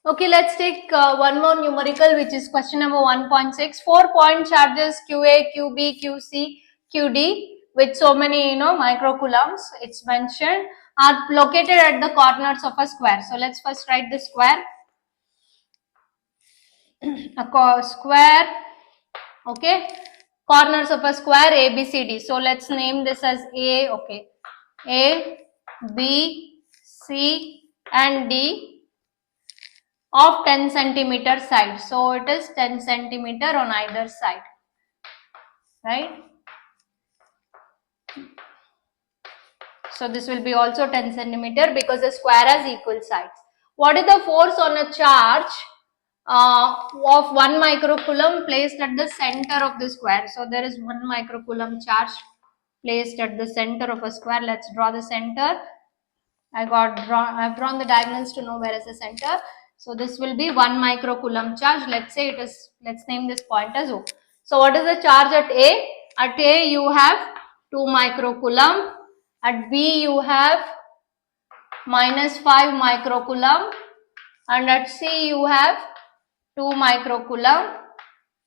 Okay, let's take one more numerical, which is question number 1.6. 4-point charges QA, QB, QC, QD with so many microcoulombs, it's mentioned, are located at the corners of a square. So let's first write the square. A square, okay, corners of a square A, B, C, D. So let's name this as A, okay, A, B, C and D of 10 centimeter side. So it is 10 centimeter on either side, right? So this will be also 10 centimeter because the square has equal sides. What is the force on a charge of 1 microcoulomb placed at the center of the square? So there is 1 microcoulomb charge placed at the center of a square. Let's draw the center. I've drawn the diagonals to know where is the center. So this will be 1 microcoulomb charge. Let's say it is, let's name this point as O. So what is the charge at A? At A you have 2 microcoulomb. At B you have minus 5 microcoulomb. And at C you have 2 microcoulomb.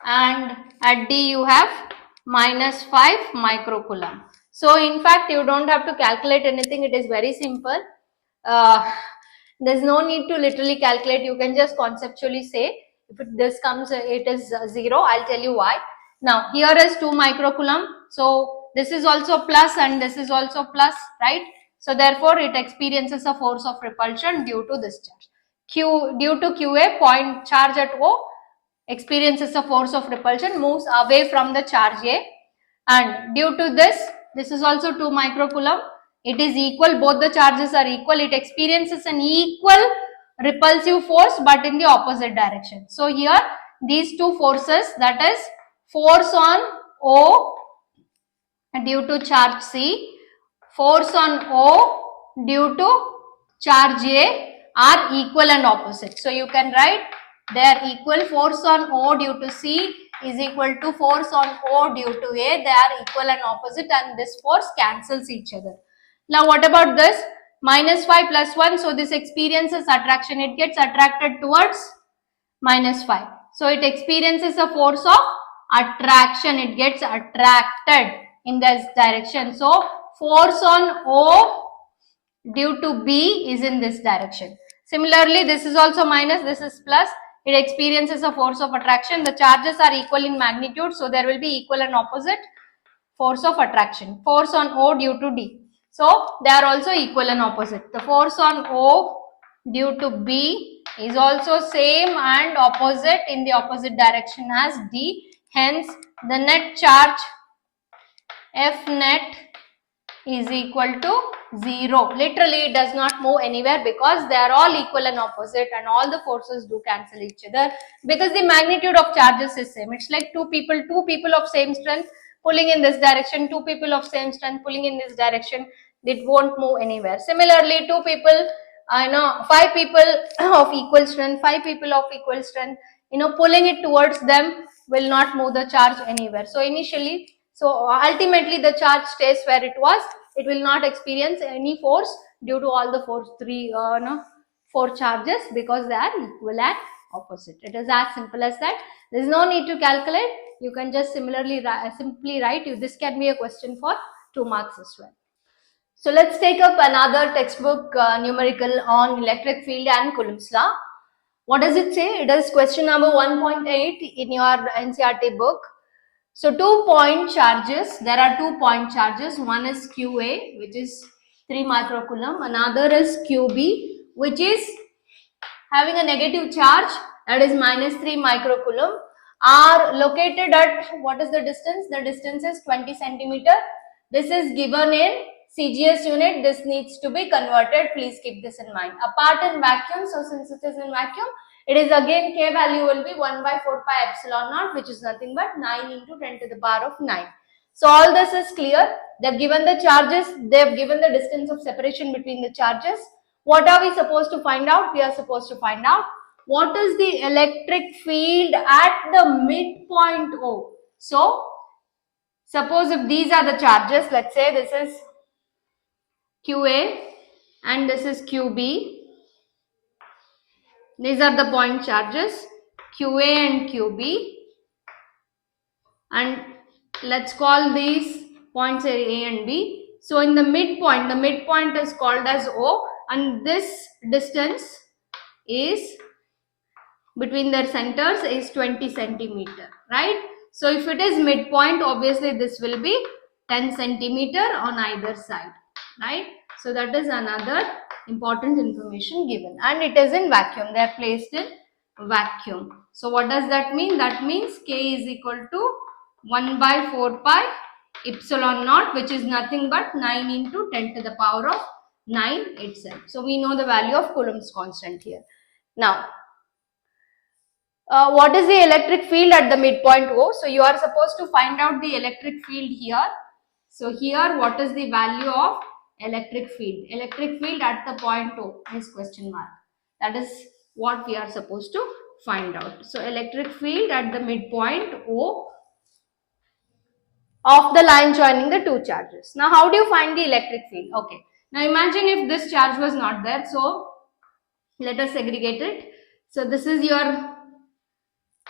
And at D you have minus 5 microcoulomb. So in fact you don't have to calculate anything. It is very simple. There's no need to literally calculate. You can just conceptually say If this comes, it is 0. I'll tell you why. Now here is 2 microcoulomb. So this is also plus and this is also plus, right? So therefore it experiences a force of repulsion due to this charge. Due to QA, point charge at O experiences a force of repulsion, moves away from the charge A, and due to this is also 2 microcoulomb. It is equal, both the charges are equal. It experiences an equal repulsive force but in the opposite direction. So here these two forces, that is force on O due to charge C, force on O due to charge A are equal and opposite. So you can write they are equal. Force on O due to C is equal to force on O due to A. They are equal and opposite, and this force cancels each other. Now what about this? Minus 5 plus 1. So this experiences attraction. It gets attracted towards minus 5. So it experiences a force of attraction. It gets attracted in this direction. So force on O due to B is in this direction. Similarly, this is also minus, this is plus. It experiences a force of attraction. The charges are equal in magnitude, so there will be equal and opposite force of attraction. Force on O due to D. So they are also equal and opposite. The force on O due to B is also same and opposite in the opposite direction as D. Hence, the net charge F net is equal to 0. Literally it does not move anywhere because they are all equal and opposite, and all the forces do cancel each other because the magnitude of charges is same. It's like two people of same strength pulling in this direction, two people of same strength pulling in this direction. It won't move anywhere. Similarly, two people, 5 people of equal strength, 5 people of equal strength, pulling it towards them will not move the charge anywhere. So ultimately the charge stays where it was. It will not experience any force due to all the four charges because they are equal and opposite. It is as simple as that. There is no need to calculate. You can just simply write. This can be a question for 2 marks as well. So let's take up another textbook numerical on electric field and Coulomb's law. What does it say? It is question number 1.8 in your NCERT book. So 2 point charges, there are 2 point charges. One is QA, which is 3 microcoulomb. Another is QB, which is having a negative charge, that is minus 3 microcoulomb, are located at, what is the distance? The distance is 20 centimeter. This is given in CGS unit. This needs to be converted. Please keep this in mind. Apart in vacuum, so since it is in vacuum, it is again K value will be 1 by 4 pi epsilon naught, which is nothing but 9 into 10 to the power of 9. So all this is clear. They have given the charges, they have given the distance of separation between the charges. What are we supposed to find out? We are supposed to find out what is the electric field at the midpoint O. So suppose if these are the charges, let's say this is QA and this is QB. These are the point charges QA and QB, and let's call these points A and B. So in the midpoint is called as O, and this distance is between their centers is 20 centimeter, right? So if it is midpoint, obviously this will be 10 centimeter on either side, right? So that is another important information given, and it is in vacuum. They are placed in vacuum. So what does that mean? That means K is equal to 1 by 4 pi epsilon naught, which is nothing but 9 into 10 to the power of 9 itself. So we know the value of Coulomb's constant here. Now, what is the electric field at the midpoint O? So you are supposed to find out the electric field here. So here, what is the value of electric field? Electric field at the point O is question mark. That is what we are supposed to find out. So electric field at the midpoint O of the line joining the two charges. Now how do you find the electric field? Okay. Now imagine if this charge was not there. So let us segregate it. So this is your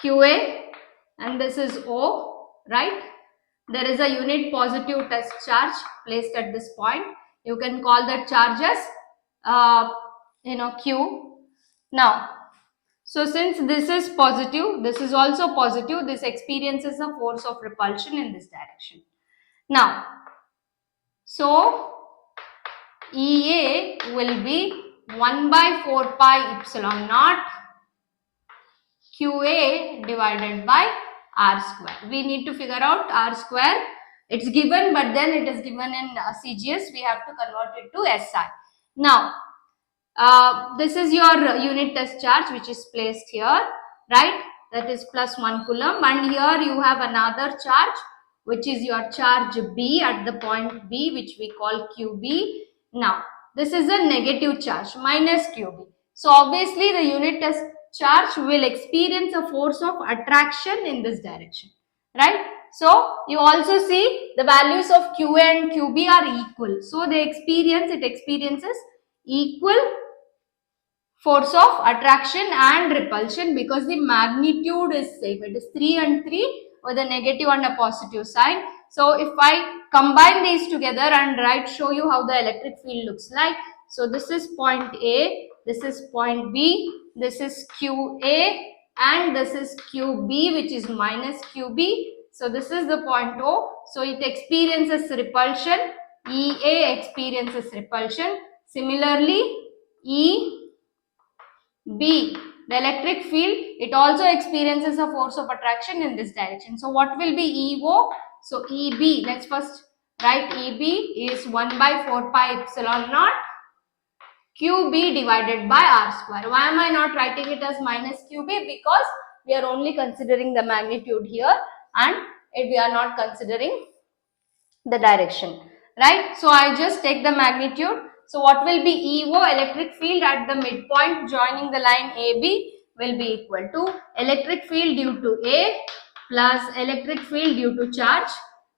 QA and this is O, right? There is a unit positive test charge placed at this point. You can call that charge as Q. Now, So since this is positive, this is also positive, this experiences a force of repulsion in this direction. Now, so EA will be 1 by 4 pi epsilon naught QA divided by R square. We need to figure out R square. It's given, but then it is given in CGS. We have to convert it to SI. Now, this is your unit test charge which is placed here, right? That is plus 1 coulomb, and here you have another charge which is your charge B at the point B, which we call QB. Now, this is a negative charge, minus QB. So obviously the unit test charge will experience a force of attraction in this direction, right? So you also see the values of QA and QB are equal. So it experiences equal force of attraction and repulsion because the magnitude is same. It is 3 and 3 with a negative and a positive sign. So if I combine these together and show you how the electric field looks like. So this is point A, this is point B, this is QA and this is QB, which is minus QB. So this is the point O. So it experiences repulsion. EA experiences repulsion. Similarly, B, the electric field, it also experiences a force of attraction in this direction. So what will be EO? So EB, let's first write EB is 1 by 4 pi epsilon naught QB divided by R square. Why am I not writing it as minus QB? Because we are only considering the magnitude here and we are not considering the direction, right? So I just take the magnitude. So what will be EO? Electric field at the midpoint joining the line AB will be equal to electric field due to A plus electric field due to charge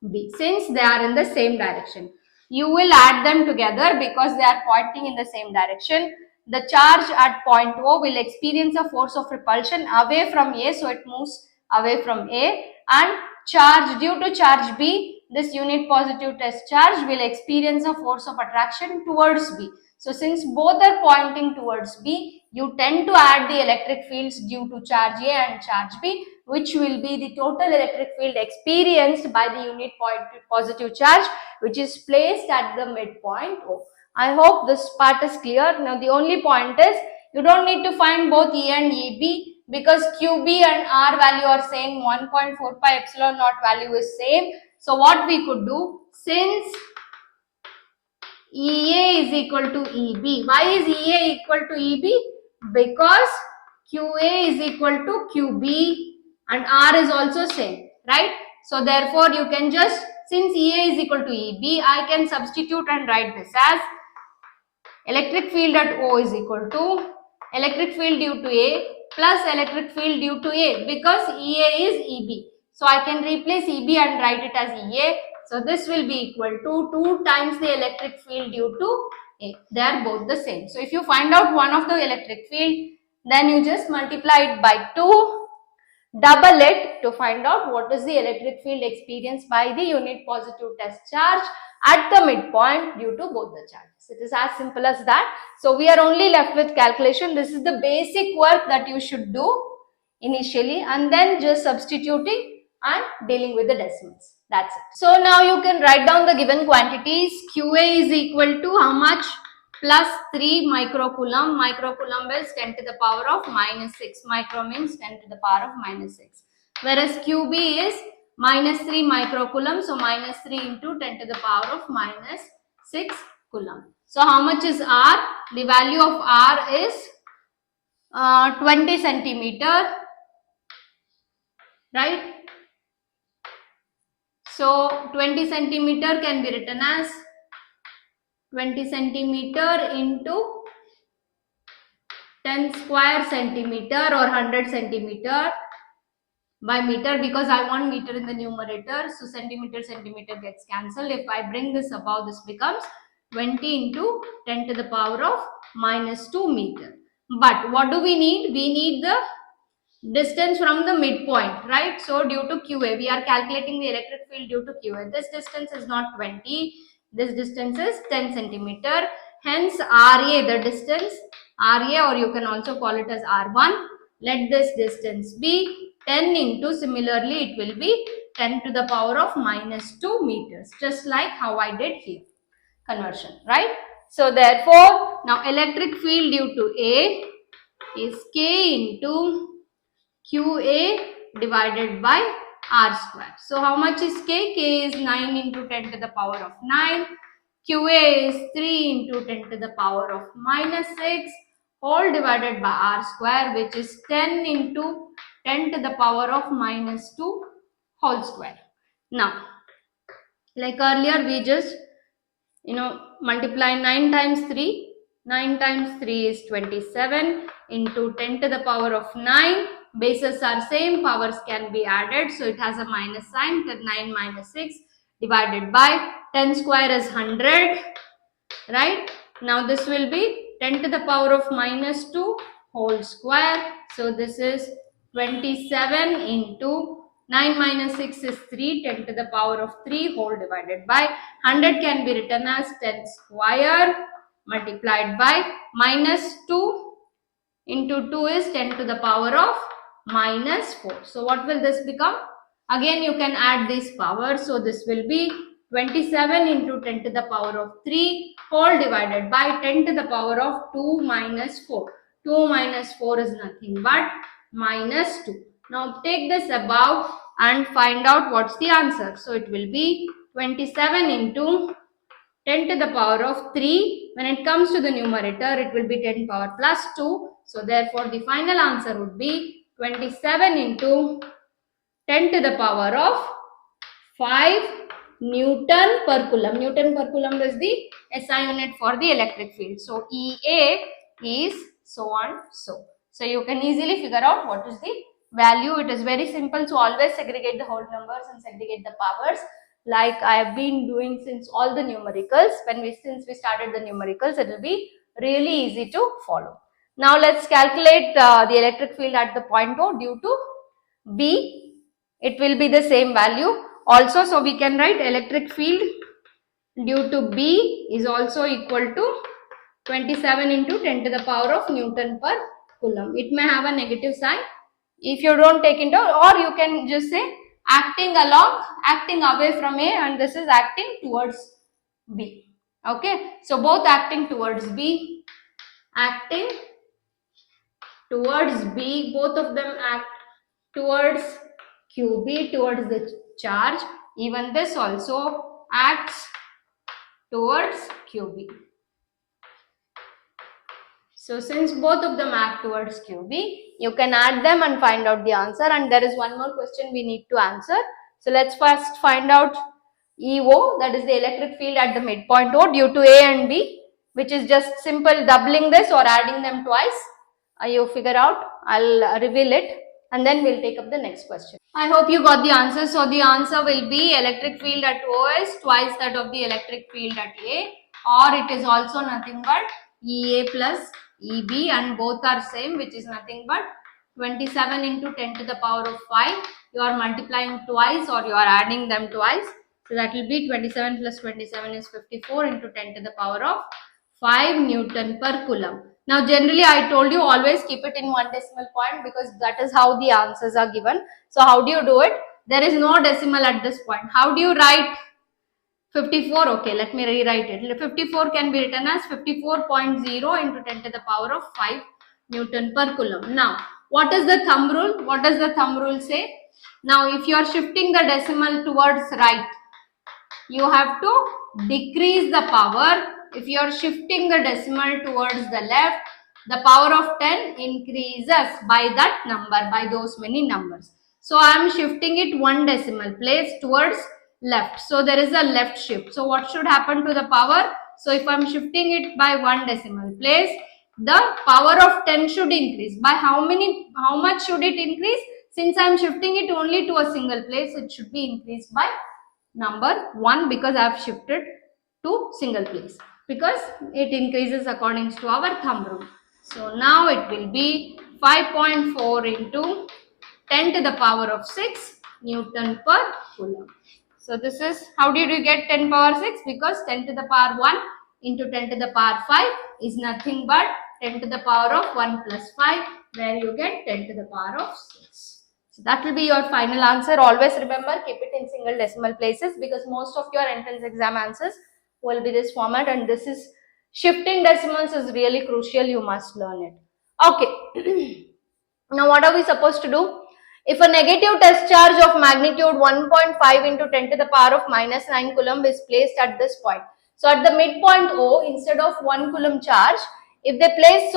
B, since they are in the same direction. You will add them together because they are pointing in the same direction. The charge at point O will experience a force of repulsion away from A, so it moves away from A, and charge due to charge B, this unit positive test charge will experience a force of attraction towards B. So since both are pointing towards B, you tend to add the electric fields due to charge A and charge B, which will be the total electric field experienced by the unit positive charge, which is placed at the midpoint O. I hope this part is clear. Now the only point is, you don't need to find both E and EB because QB and R value are same, 1.4 pi epsilon naught value is same. So what we could do, since EA is equal to EB, why is EA equal to EB? Because QA is equal to QB and R is also same, right? So therefore you can just, since EA is equal to EB, I can substitute and write this as electric field at O is equal to electric field due to A plus electric field due to A, because EA is EB. So I can replace EB and write it as EA. So this will be equal to 2 times the electric field due to A. They are both the same. So if you find out one of the electric field, then you just multiply it by 2, double it to find out what is the electric field experienced by the unit positive test charge at the midpoint due to both the charges. It is as simple as that. So we are only left with calculation. This is the basic work that you should do initially, and then just substituting and dealing with the decimals. That's it. So now you can write down the given quantities. QA is equal to how much? Plus 3 microcoulomb. Microcoulomb is 10 to the power of minus 6. Micro means 10 to the power of minus 6. Whereas QB is minus 3 microcoulomb. So minus 3 into 10 to the power of minus 6 coulomb. So how much is R? The value of R is 20 centimeter, right? So 20 centimeter can be written as 20 centimeter into 10 square centimeter or 100 centimeter by meter, because I want meter in the numerator. So centimeter gets cancelled. If I bring this above, this becomes 20 into 10 to the power of minus 2 meter. But what do we need? We need the distance from the midpoint, right? So due to QA, we are calculating the electric field due to QA. This distance is not 20. This distance is 10 centimeter. Hence RA, the distance, RA, or you can also call it as R1, let this distance be 10 into, similarly it will be 10 to the power of minus 2 meters, just like how I did here, conversion, right? So therefore, now electric field due to A is K into QA divided by R square. So how much is K? K is 9 into 10 to the power of 9. QA is 3 into 10 to the power of minus 6 whole divided by R square, which is 10 into 10 to the power of minus 2 whole square. Now, like earlier, we just multiply 9 times 3. 9 times 3 is 27 into 10 to the power of 9. Bases are same, powers can be added, so it has a minus sign. 9 minus 6 divided by 10 square is 100, right? Now this will be 10 to the power of minus 2 whole square. So this is 27 into 9 minus 6 is 3, 10 to the power of 3 whole divided by 100 can be written as 10 square multiplied by minus 2 into 2 is 10 to the power of minus 4. So what will this become? Again you can add these powers. So this will be 27 into 10 to the power of 3 whole divided by 10 to the power of 2 minus 4. 2 minus 4 is nothing but minus 2. Now take this above and find out what's the answer. So it will be 27 into 10 to the power of 3. When it comes to the numerator, it will be 10 power plus 2. So therefore, the final answer would be 27 into 10 to the power of 5 Newton per Coulomb. Newton per Coulomb is the SI unit for the electric field. So EA is so on so. So you can easily figure out what is the value. It is very simple. So always segregate the whole numbers and segregate the powers, like I have been doing since all the numericals. Since we started the numericals, it will be really easy to follow. Now let's calculate the electric field at the point O due to B. It will be the same value also. So we can write electric field due to B is also equal to 27 into 10 to the power of Newton per Coulomb. It may have a negative sign if you don't take into, or you can just say acting away from A, and this is acting towards B. Okay, so both acting towards B, both of them act towards QB, towards the charge. Even this also acts towards QB. So since both of them act towards QB, you can add them and find out the answer. And there is one more question we need to answer. So let's first find out EO, that is the electric field at the midpoint O due to A and B, which is just simple doubling this or adding them twice. You figure out, I'll reveal it and then we'll take up the next question. I hope you got the answer. So the answer will be electric field at O is twice that of the electric field at A, or it is also nothing but EA plus EB, and both are same, which is nothing but 27 into 10 to the power of 5. You are multiplying twice or you are adding them twice. So that will be 27 plus 27 is 54 into 10 to the power of 5 Newton per Coulomb. Now generally I told you always keep it in one decimal point because that is how the answers are given. So how do you do it? There is no decimal at this point. How do you write 54? Okay, let me rewrite it. 54 can be written as 54.0 into 10 to the power of 5 Newton per Coulomb. Now, what is the thumb rule? What does the thumb rule say? Now, if you are shifting the decimal towards right, you have to decrease the power. If you are shifting the decimal towards the left, the power of 10 increases by that number, by those many numbers. So I am shifting it one decimal place towards left. So there is a left shift. So what should happen to the power? So if I am shifting it by one decimal place, the power of 10 should increase. By how much should it increase? Since I am shifting it only to a single place, it should be increased by number 1 because I have shifted to single place, because it increases according to our thumb rule. So now it will be 5.4 into 10 to the power of 6 Newton per Coulomb. So this is, how did you get 10 power 6? Because 10 to the power 1 into 10 to the power 5 is nothing but 10 to the power of 1 plus 5 where you get 10 to the power of 6. So that will be your final answer. Always remember, keep it in single decimal places because most of your entrance exam answers will be this format, and this is shifting decimals is really crucial. You must learn it. Okay. Now what are we supposed to do? If a negative test charge of magnitude 1.5 into 10 to the power of minus 9 coulomb is placed at this point. So at the midpoint O, instead of 1 coulomb charge, if they place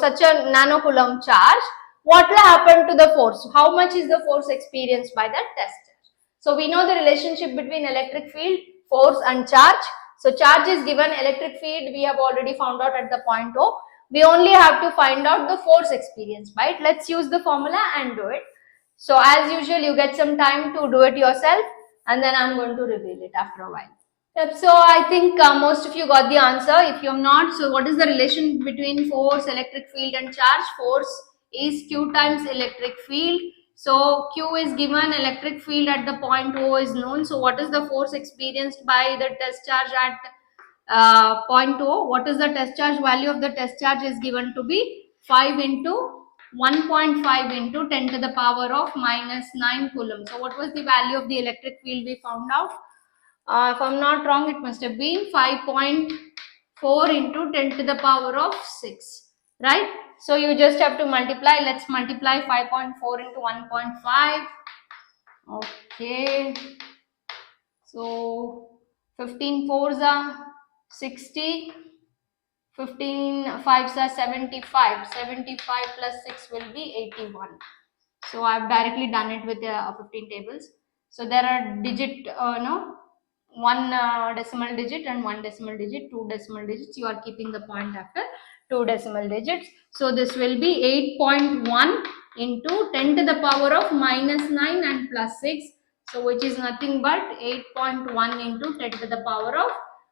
such a nanocoulomb charge, what will happen to the force? How much is the force experienced by that test charge? So we know the relationship between electric field, force and charge. So charge is given, electric field we have already found out at the point O. We only have to find out the force experience by it. Let's use the formula and do it. So as usual, you get some time to do it yourself, and then I'm going to reveal it after a while. Yep, so I think most of you got the answer. If you have not, so what is the relation between force, electric field and charge? Force is Q times electric field. So Q is given, electric field at the point O is known. So what is the force experienced by the test charge at point O? What is the test charge value of the test charge is given to be 5 into 1.5 into 10 to the power of minus 9 coulomb. So what was the value of the electric field we found out? If I'm not wrong, it must have been 5.4 into 10 to the power of 6, right? So you just have to multiply. Let's multiply 5.4 into 1.5. Okay. So 15 fours are 60. 15 fives are 75. 75 plus 6 will be 81. So I've directly done it with 15 tables. So there are digit, one decimal digit and one decimal digit, two decimal digits. You are keeping the point after two decimal digits. So this will be 8.1 into 10 to the power of minus 9 and plus 6. So which is nothing but 8.1 into 10 to the power of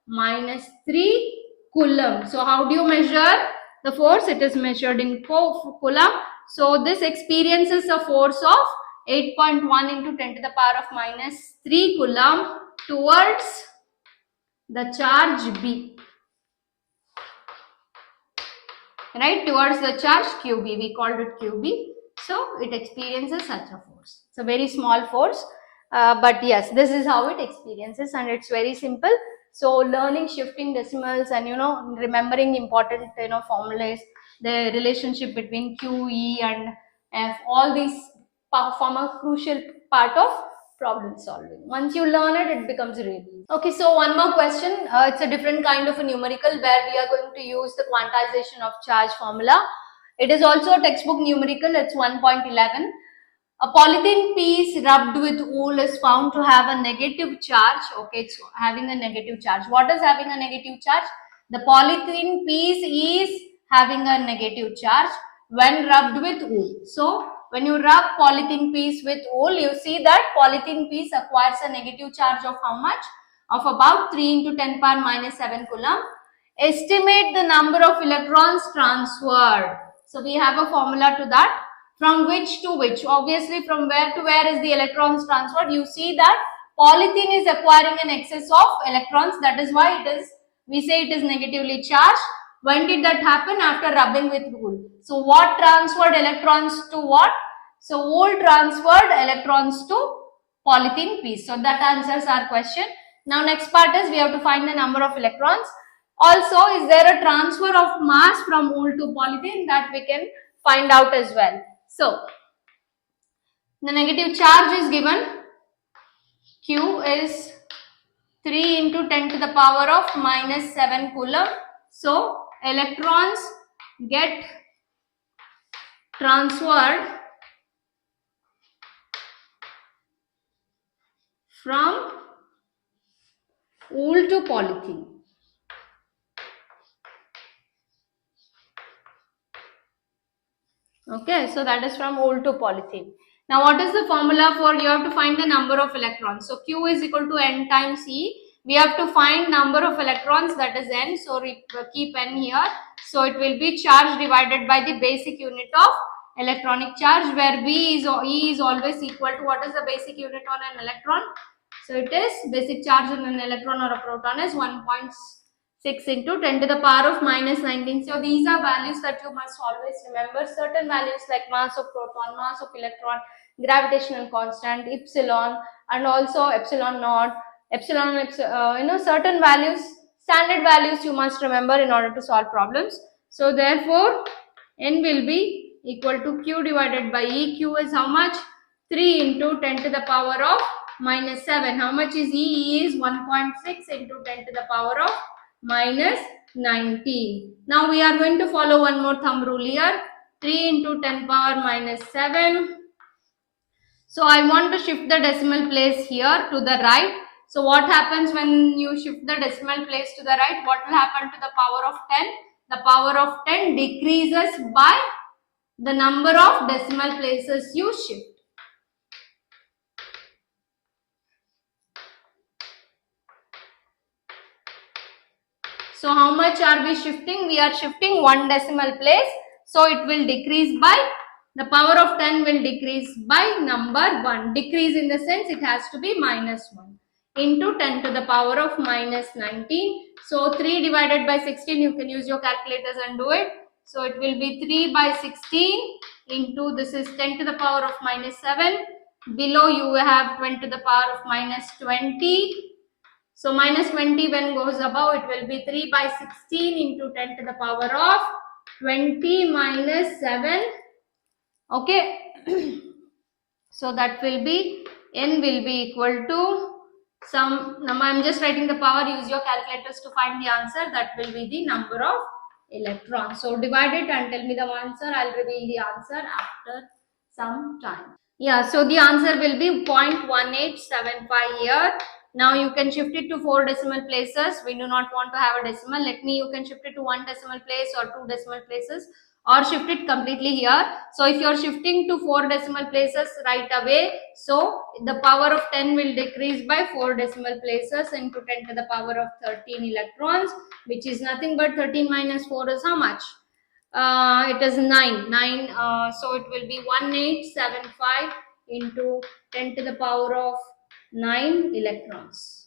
minus 3 coulomb. So how do you measure the force? It is measured in coulomb. So this experiences a force of 8.1 into 10 to the power of minus 3 coulomb towards the charge B. Right, towards the charge QB. We called it QB. So it experiences such a force. It's a very small force. But yes, this is how it experiences, and it's very simple. So learning shifting decimals and remembering important formulas, the relationship between Q, E and F, all these form a crucial part of problem solving. Once you learn it, it becomes really easy. Okay, so one more question. It's a different kind of a numerical where we are going to use the quantization of charge formula. It is also a textbook numerical. It's 1.11. A polythene piece rubbed with wool is found to have a negative charge. Okay, it's having a negative charge. What is having a negative charge? The polythene piece is having a negative charge when rubbed with wool. So when you rub polythene piece with wool, you see that polythene piece acquires a negative charge of how much? Of about 3 into 10 power minus 7 coulomb. Estimate the number of electrons transferred. So we have a formula to that. From which to which? Obviously, from where to where is the electrons transferred? You see that polythene is acquiring an excess of electrons. That is why we say it is negatively charged. When did that happen? After rubbing with wool. So what transferred electrons to what? So wool transferred electrons to polythene piece. So that answers our question. Now next part is we have to find the number of electrons. Also, is there a transfer of mass from wool to polythene? That we can find out as well. So, the negative charge is given. Q is 3 into 10 to the power of minus 7 coulomb. So, electrons get transferred from wool to polythene. Okay, so that is from wool to polythene. Now, what is the formula for, you have to find the number of electrons. So, Q is equal to N times E. We have to find number of electrons, that is N. So, keep N here. So, it will be charge divided by the basic unit of electronic charge, where E is always equal to, what is the basic unit on an electron? So, it is basic charge on an electron or a proton is 1.5 6 into 10 to the power of minus 19. So these are values that you must always remember. Certain values like mass of proton, mass of electron, gravitational constant, epsilon, and also epsilon naught, certain values, standard values you must remember in order to solve problems. So therefore, n will be equal to q divided by e. Q is how much? 3 into 10 to the power of minus 7. How much is e? E is 1.6 into 10 to the power of minus 19. Now we are going to follow one more thumb rule here. 3 into 10 power minus 7. So I want to shift the decimal place here to the right. So what happens when you shift the decimal place to the right? What will happen to the power of 10? The power of 10 decreases by the number of decimal places you shift. So how much are we shifting? We are shifting one decimal place. So it will decrease by, the power of 10 will decrease by number 1. Decrease in the sense it has to be minus 1 into 10 to the power of minus 19. So 3 divided by 16, you can use your calculators and do it. So it will be 3 by 16 into, this is 10 to the power of minus 7. Below you have 20 to the power of minus 20. So minus 20 when goes above, it will be 3 by 16 into 10 to the power of 20 minus 7. Okay. So that will be, n will be equal to some, now I am just writing the power, use your calculators to find the answer. That will be the number of electrons. So divide it and tell me the answer. I will reveal the answer after some time. Yeah, so the answer will be 0.1875 here. Now you can shift it to 4 decimal places. We do not want to have a decimal. You can shift it to 1 decimal place or 2 decimal places, or shift it completely here. So if you are shifting to 4 decimal places right away, so the power of 10 will decrease by 4 decimal places into 10 to the power of 13 electrons, which is nothing but 13 minus 4 is how much? It is 9. So it will be 1875 into 10 to the power of 9 electrons.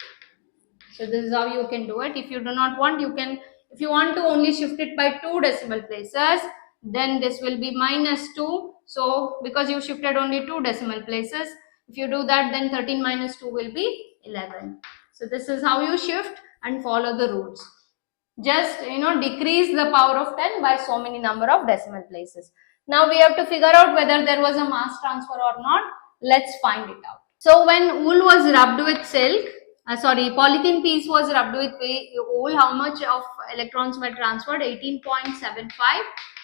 So this is how you can do it. If you do not want, you can, if you want to only shift it by 2 decimal places, then this will be minus 2. So because you shifted only 2 decimal places, if you do that, then 13 minus 2 will be 11. So this is how you shift and follow the rules. Just decrease the power of 10 by so many number of decimal places. Now we have to figure out whether there was a mass transfer or not. Let's find it out. So when wool was rubbed with silk, polythene piece was rubbed with wool, how much of electrons were transferred? 18.75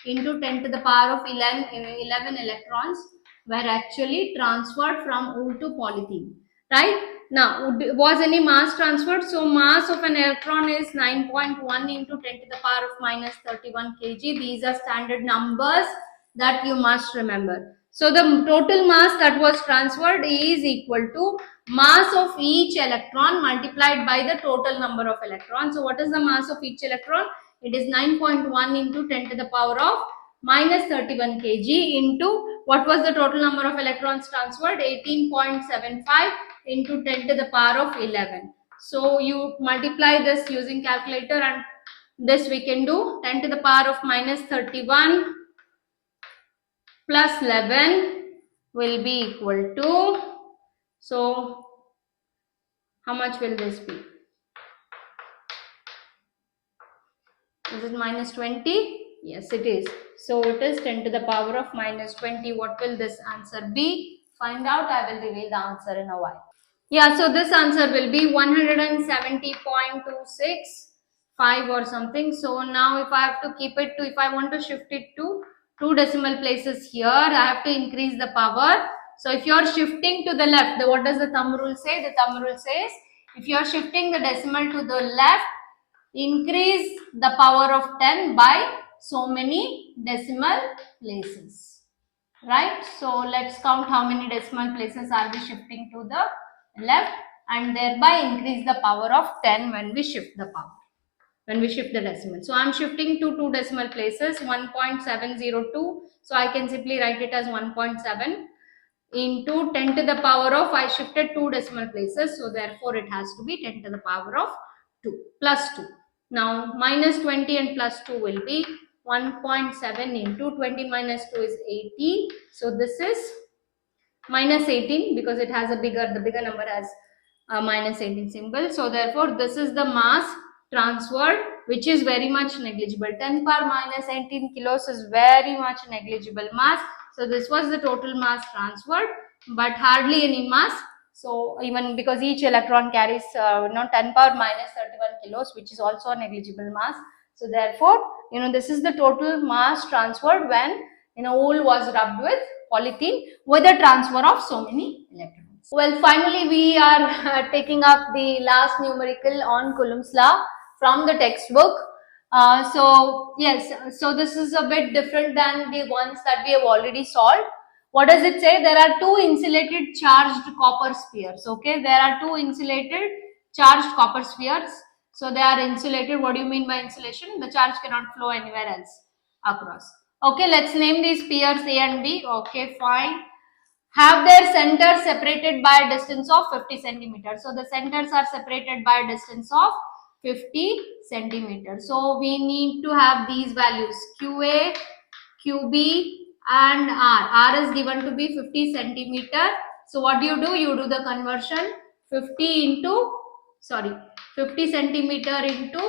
into 10 to the power of 11 electrons were actually transferred from wool to polythene, right? Now, was any mass transferred? So mass of an electron is 9.1 into 10 to the power of minus 31 kg. These are standard numbers that you must remember. So the total mass that was transferred is equal to mass of each electron multiplied by the total number of electrons. So what is the mass of each electron? It is 9.1 into 10 to the power of minus 31 kg into what was the total number of electrons transferred? 18.75 into 10 to the power of 11. So you multiply this using calculator, and this we can do 10 to the power of minus 31 plus 11 will be equal to, so how much will this be? Is it minus 20? Yes, it is. So it is 10 to the power of minus 20. What will this answer be? Find out. I will reveal the answer in a while. Yeah, so this answer will be 170.265 or something. So now if I have to keep it to, if I want to shift it to 2 decimal places here, I have to increase the power. So if you are shifting to the left, what does the thumb rule say? The thumb rule says, if you are shifting the decimal to the left, increase the power of 10 by so many decimal places, right? So let's count how many decimal places are we shifting to the left, and thereby increase the power of 10 when we shift the power, when we shift the decimal. So I'm shifting to 2 decimal places, 1.702. So I can simply write it as 1.7 into 10 to the power of, I shifted 2 decimal places, so therefore it has to be 10 to the power of 2 plus 2. Now minus 20 and plus 2 will be 1.7 into 20 minus 2 is 80. So this is minus 18 because it has the bigger number has a minus 18 symbol. So therefore this is the mass transferred, which is very much negligible. 10 power minus 18 kilos is very much negligible mass. So this was the total mass transferred, but hardly any mass. So even because each electron carries 10 power minus 31 kilos, which is also a negligible mass. So therefore, this is the total mass transferred when wool was rubbed with polythene with a transfer of so many electrons. Well, finally we are taking up the last numerical on Coulomb's law from the textbook. So yes, so this is a bit different than the ones that we have already solved. What does it say? There are two insulated charged copper spheres. Okay, there are two insulated charged copper spheres. So they are insulated. What do you mean by insulation? The charge cannot flow anywhere else across. Okay, let's name these spheres A and B. Okay, fine. Have their centers separated by a distance of 50 centimeters. So the centers are separated by a distance of 50 centimeters. So we need to have these values QA, QB and R. R is given to be 50 centimeter. So what do? You do the conversion 50 centimeter into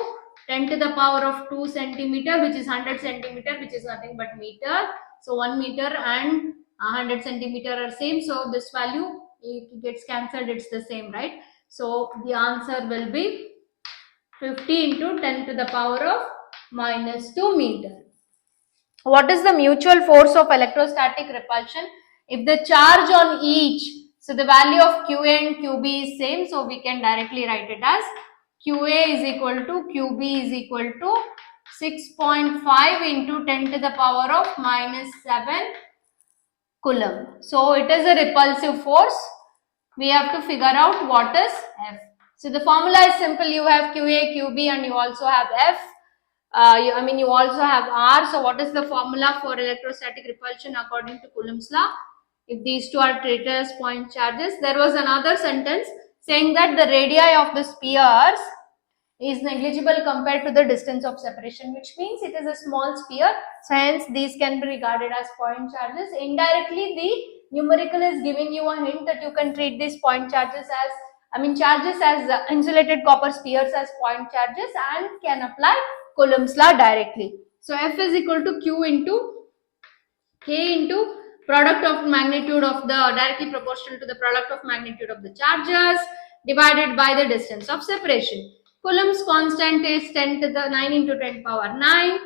10 to the power of 2 centimeter, which is 100 centimeter, which is nothing but meter. So 1 meter and 100 centimeter are same. So this value, it gets cancelled, it's the same, right? So the answer will be 50 into 10 to the power of minus 2 meter. What is the mutual force of electrostatic repulsion? If the charge on each, so the value of QA and QB is same, so we can directly write it as QA is equal to QB is equal to 6.5 into 10 to the power of minus 7 Coulomb. So it is a repulsive force. We have to figure out what is F. So the formula is simple. You have QA, QB and you also have F. You also have R. So what is the formula for electrostatic repulsion according to Coulomb's law? If these two are treated as point charges. There was another sentence saying that the radii of the spheres is negligible compared to the distance of separation, which means it is a small sphere. So hence these can be regarded as point charges. Indirectly, the numerical is giving you a hint that you can treat these point charges as, charges as insulated copper spheres as point charges and can apply Coulomb's law directly. So F is equal to Q into K into product of magnitude of the, directly proportional to the product of magnitude of the charges divided by the distance of separation. Coulomb's constant is 10 to the 9 into 10 power 9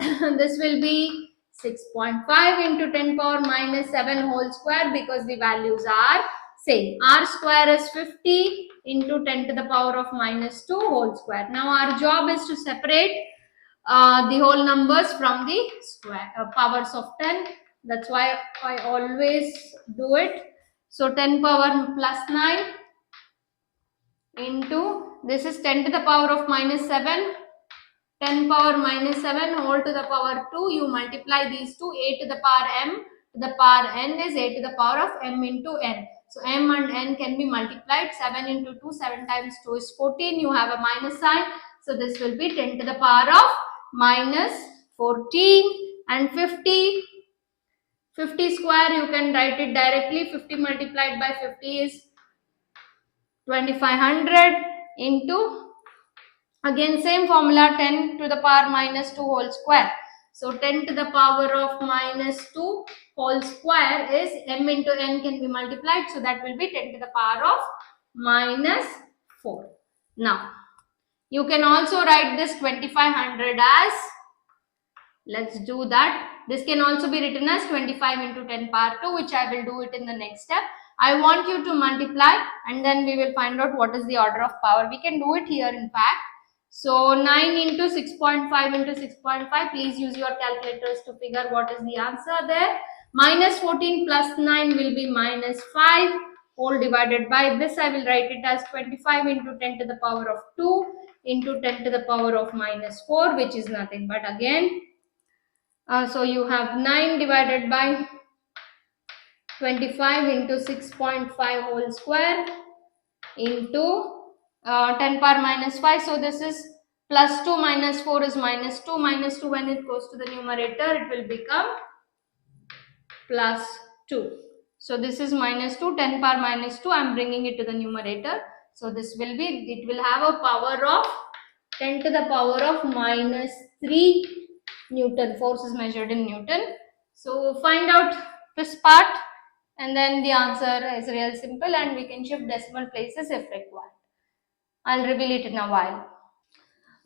and this will be 6.5 into 10 power minus 7 whole square because the values are same. R square is 50 into 10 to the power of minus 2 whole square. Now our job is to separate the whole numbers from the square powers of 10. That's why I always do it. So 10 power plus 9 into, this is 10 to the power of minus 7, 10 power minus 7 whole to the power 2. You multiply these two, a to the power m to the power n is a to the power of m into n. So m and n can be multiplied. 7 into 2, 7 times 2 is 14. You have a minus sign. So this will be 10 to the power of minus 14 and 50 square you can write it directly. 50 multiplied by 50 is 2500 into, again same formula, 10 to the power minus 2 whole square. So 10 to the power of minus 2 whole square is m into n can be multiplied. So that will be 10 to the power of minus 4. Now you can also write this 2500 as, let's do that. This can also be written as 25 into 10 power 2, which I will do it in the next step. I want you to multiply and then we will find out what is the order of power. We can do it here in fact. So 9 into 6.5 into 6.5. Please use your calculators to figure what is the answer there. Minus 14 plus 9 will be minus 5 whole divided by this. I will write it as 25 into 10 to the power of 2 into 10 to the power of minus 4, which is nothing but again. So you have 9 divided by 25 into 6.5 whole square into 10 power minus 5. So this is Plus 2 minus 4 is minus 2. Minus 2 when it goes to the numerator, it will become plus 2. So this is minus 2, 10 power minus 2. I am bringing it to the numerator. So this will be, it will have a power of 10 to the power of minus 3 Newton. Force is measured in Newton. So find out this part, and then the answer is real simple, and we can shift decimal places if required. I'll reveal it in a while.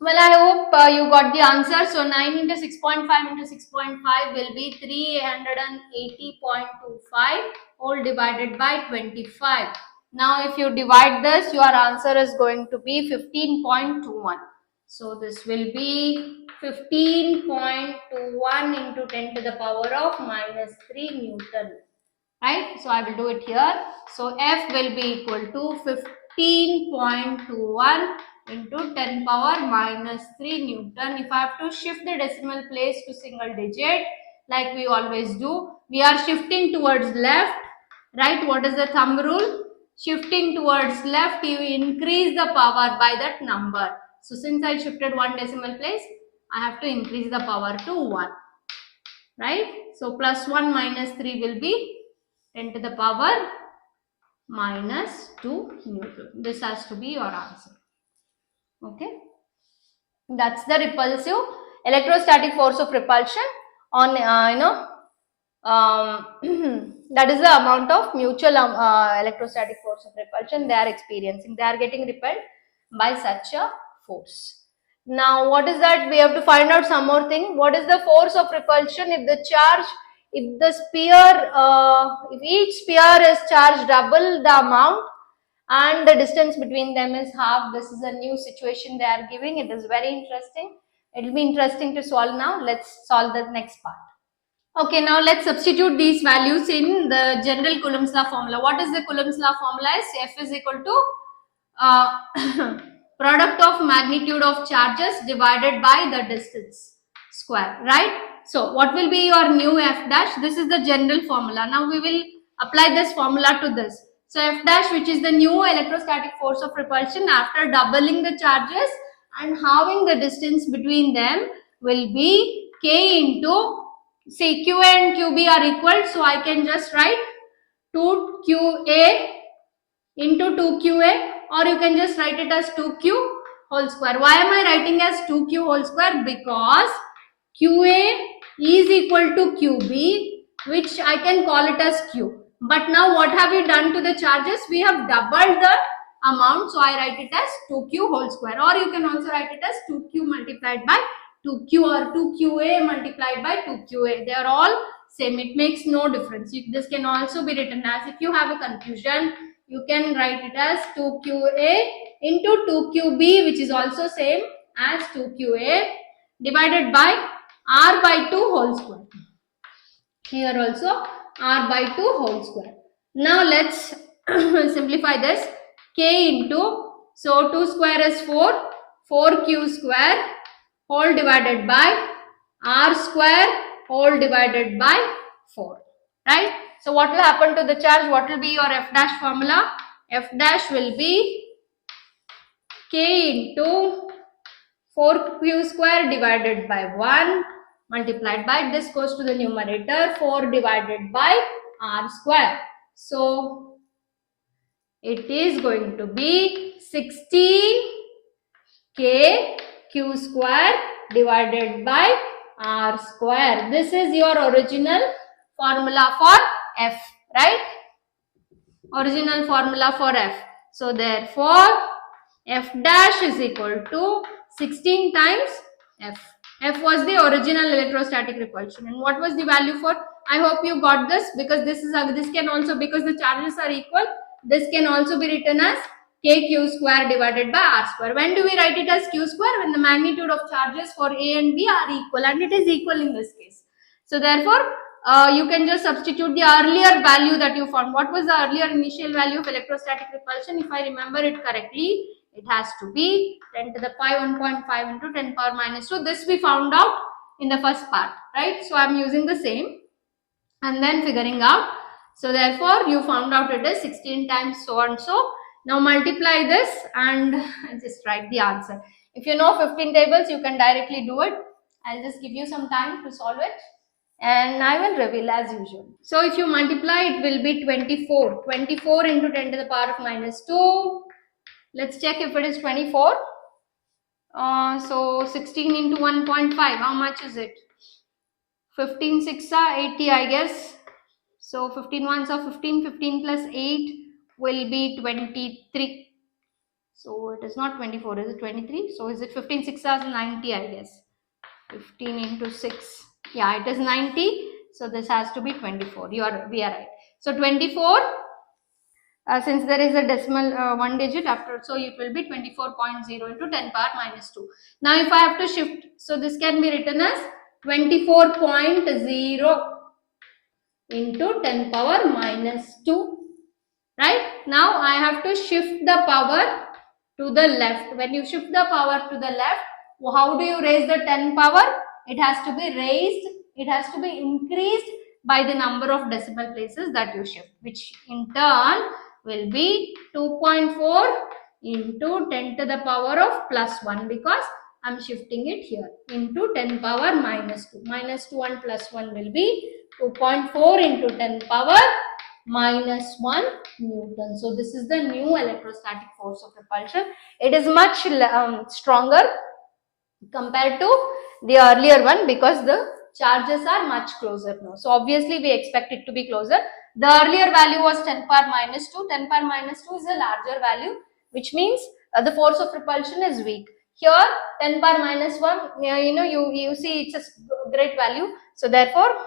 Well, I hope you got the answer. So 9 into 6.5 into 6.5 will be 380.25 all divided by 25. Now if you divide this, your answer is going to be 15.21. So this will be 15.21 into 10 to the power of minus 3 Newton. Right? So I will do it here. So F will be equal to 15.21 into 10 power minus 3 Newton. If I have to shift the decimal place to single digit, like we always do, we are shifting towards left, right? What is the thumb rule? Shifting towards left, you increase the power by that number. So since I shifted one decimal place, I have to increase the power to 1, right? So plus 1 minus 3 will be 10 to the power minus 2 Newton. This has to be your answer. Okay, that's the repulsive electrostatic force of repulsion on that is the amount of mutual electrostatic force of repulsion they are experiencing. They are getting repelled by such a force. Now what is that? We have to find out some more thing. What is the force of repulsion if the charge, if the sphere, if each sphere is charged double the amount and the distance between them is half? This is a new situation they are giving. It is very interesting. It will be interesting to solve now. Let's solve the next part. Okay, now let's substitute these values in the general Coulomb's law formula. What is the Coulomb's law formula? Is F is equal to product of magnitude of charges divided by the distance square, right? So what will be your new F dash? This is the general formula. Now we will apply this formula to this. So F dash, which is the new electrostatic force of repulsion after doubling the charges and halving the distance between them, will be K into, see, Q and QB are equal, so I can just write 2QA into 2QA, or you can just write it as 2Q whole square. Why am I writing as 2Q whole square? Because QA is equal to QB, which I can call it as Q. But now what have we done to the charges? We have doubled the amount, so I write it as 2Q whole square, or you can also write it as 2Q multiplied by 2Q or 2QA multiplied by 2QA. They are all same. It makes no difference. This can also be written as, if you have a confusion, you can write it as 2QA into 2QB, which is also same as 2QA, divided by R by 2 whole square. Here also R by 2 whole square. Now let's simplify this. K into, so 2 square is 4, 4Q square whole divided by R square whole divided by 4, right? So what will happen to the charge? What will be your F dash formula? F dash will be K into 4Q square divided by 1 multiplied by, this goes to the numerator, 4 divided by R square. So it is going to be 16K Q square divided by R square. This is your original formula for F, right? Original formula for F. So therefore F dash is equal to 16 times F. F was the original electrostatic repulsion, and what was the value for? I hope you got this, because this can also, because the charges are equal, this can also be written as KQ square divided by R square. When do we write it as Q square? When the magnitude of charges for A and B are equal, and it is equal in this case. So therefore you can just substitute the earlier value that you found. What was the earlier initial value of electrostatic repulsion? If I remember it correctly, it has to be 10 to the power 1.5 into 10 power minus 2. This we found out in the first part, right? So I am using the same and then figuring out. So therefore you found out it is 16 times so and so. Now multiply this and just write the answer. If you know 15 tables, you can directly do it. I'll just give you some time to solve it and I will reveal as usual. So if you multiply, it will be 24. 24 into 10 to the power of minus 2. Let's check if it is 24. So 16 into 1.5, how much is it? 15 6 are 80, I guess. So 15 ones are 15, 15 plus 8 will be 23. So it is not 24, is it 23? So is it 15 6 are 90, I guess. 15 into 6, yeah, it is 90. So this has to be 24. We are right. So 24, since there is a decimal one digit after, so it will be 24.0 into 10 power minus 2. Now if I have to shift, so this can be written as 24.0 into 10 power minus 2. Right? Now I have to shift the power to the left. When you shift the power to the left, how do you raise the 10 power? It has to be raised, it has to be increased by the number of decimal places that you shift, which in turn will be 2.4 into 10 to the power of plus 1, because I'm shifting it here, into 10 power minus 2. Minus 2 and plus 1 will be 2.4 into 10 power minus 1 Newton. So this is the new electrostatic force of repulsion. It is much stronger compared to the earlier one because the charges are much closer now. So obviously we expect it to be closer. The earlier value was 10 power minus 2. 10 power minus 2 is a larger value, which means the force of repulsion is weak. Here 10 power minus 1, you see it's a great value. So therefore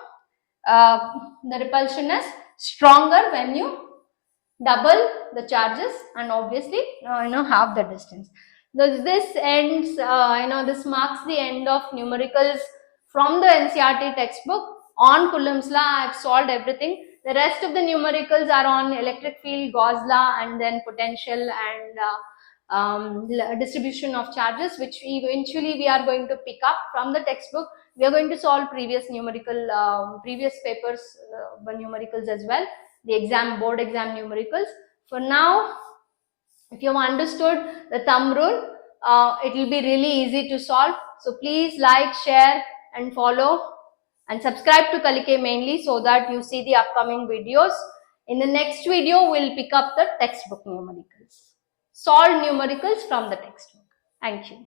the repulsion is stronger when you double the charges and obviously half the distance. This ends, this marks the end of numericals from the NCERT textbook on Coulomb's law. I have solved everything. The rest of the numericals are on electric field, Gauss law, and then potential and distribution of charges, which eventually we are going to pick up from the textbook. We are going to solve previous previous papers numericals as well, the board exam numericals. For now, if you have understood the thumb rule, it will be really easy to solve. So please like, share and follow and subscribe to Kalike mainly so that you see the upcoming videos. In the next video, we'll pick up the textbook numericals. Solve numericals from the textbook. Thank you.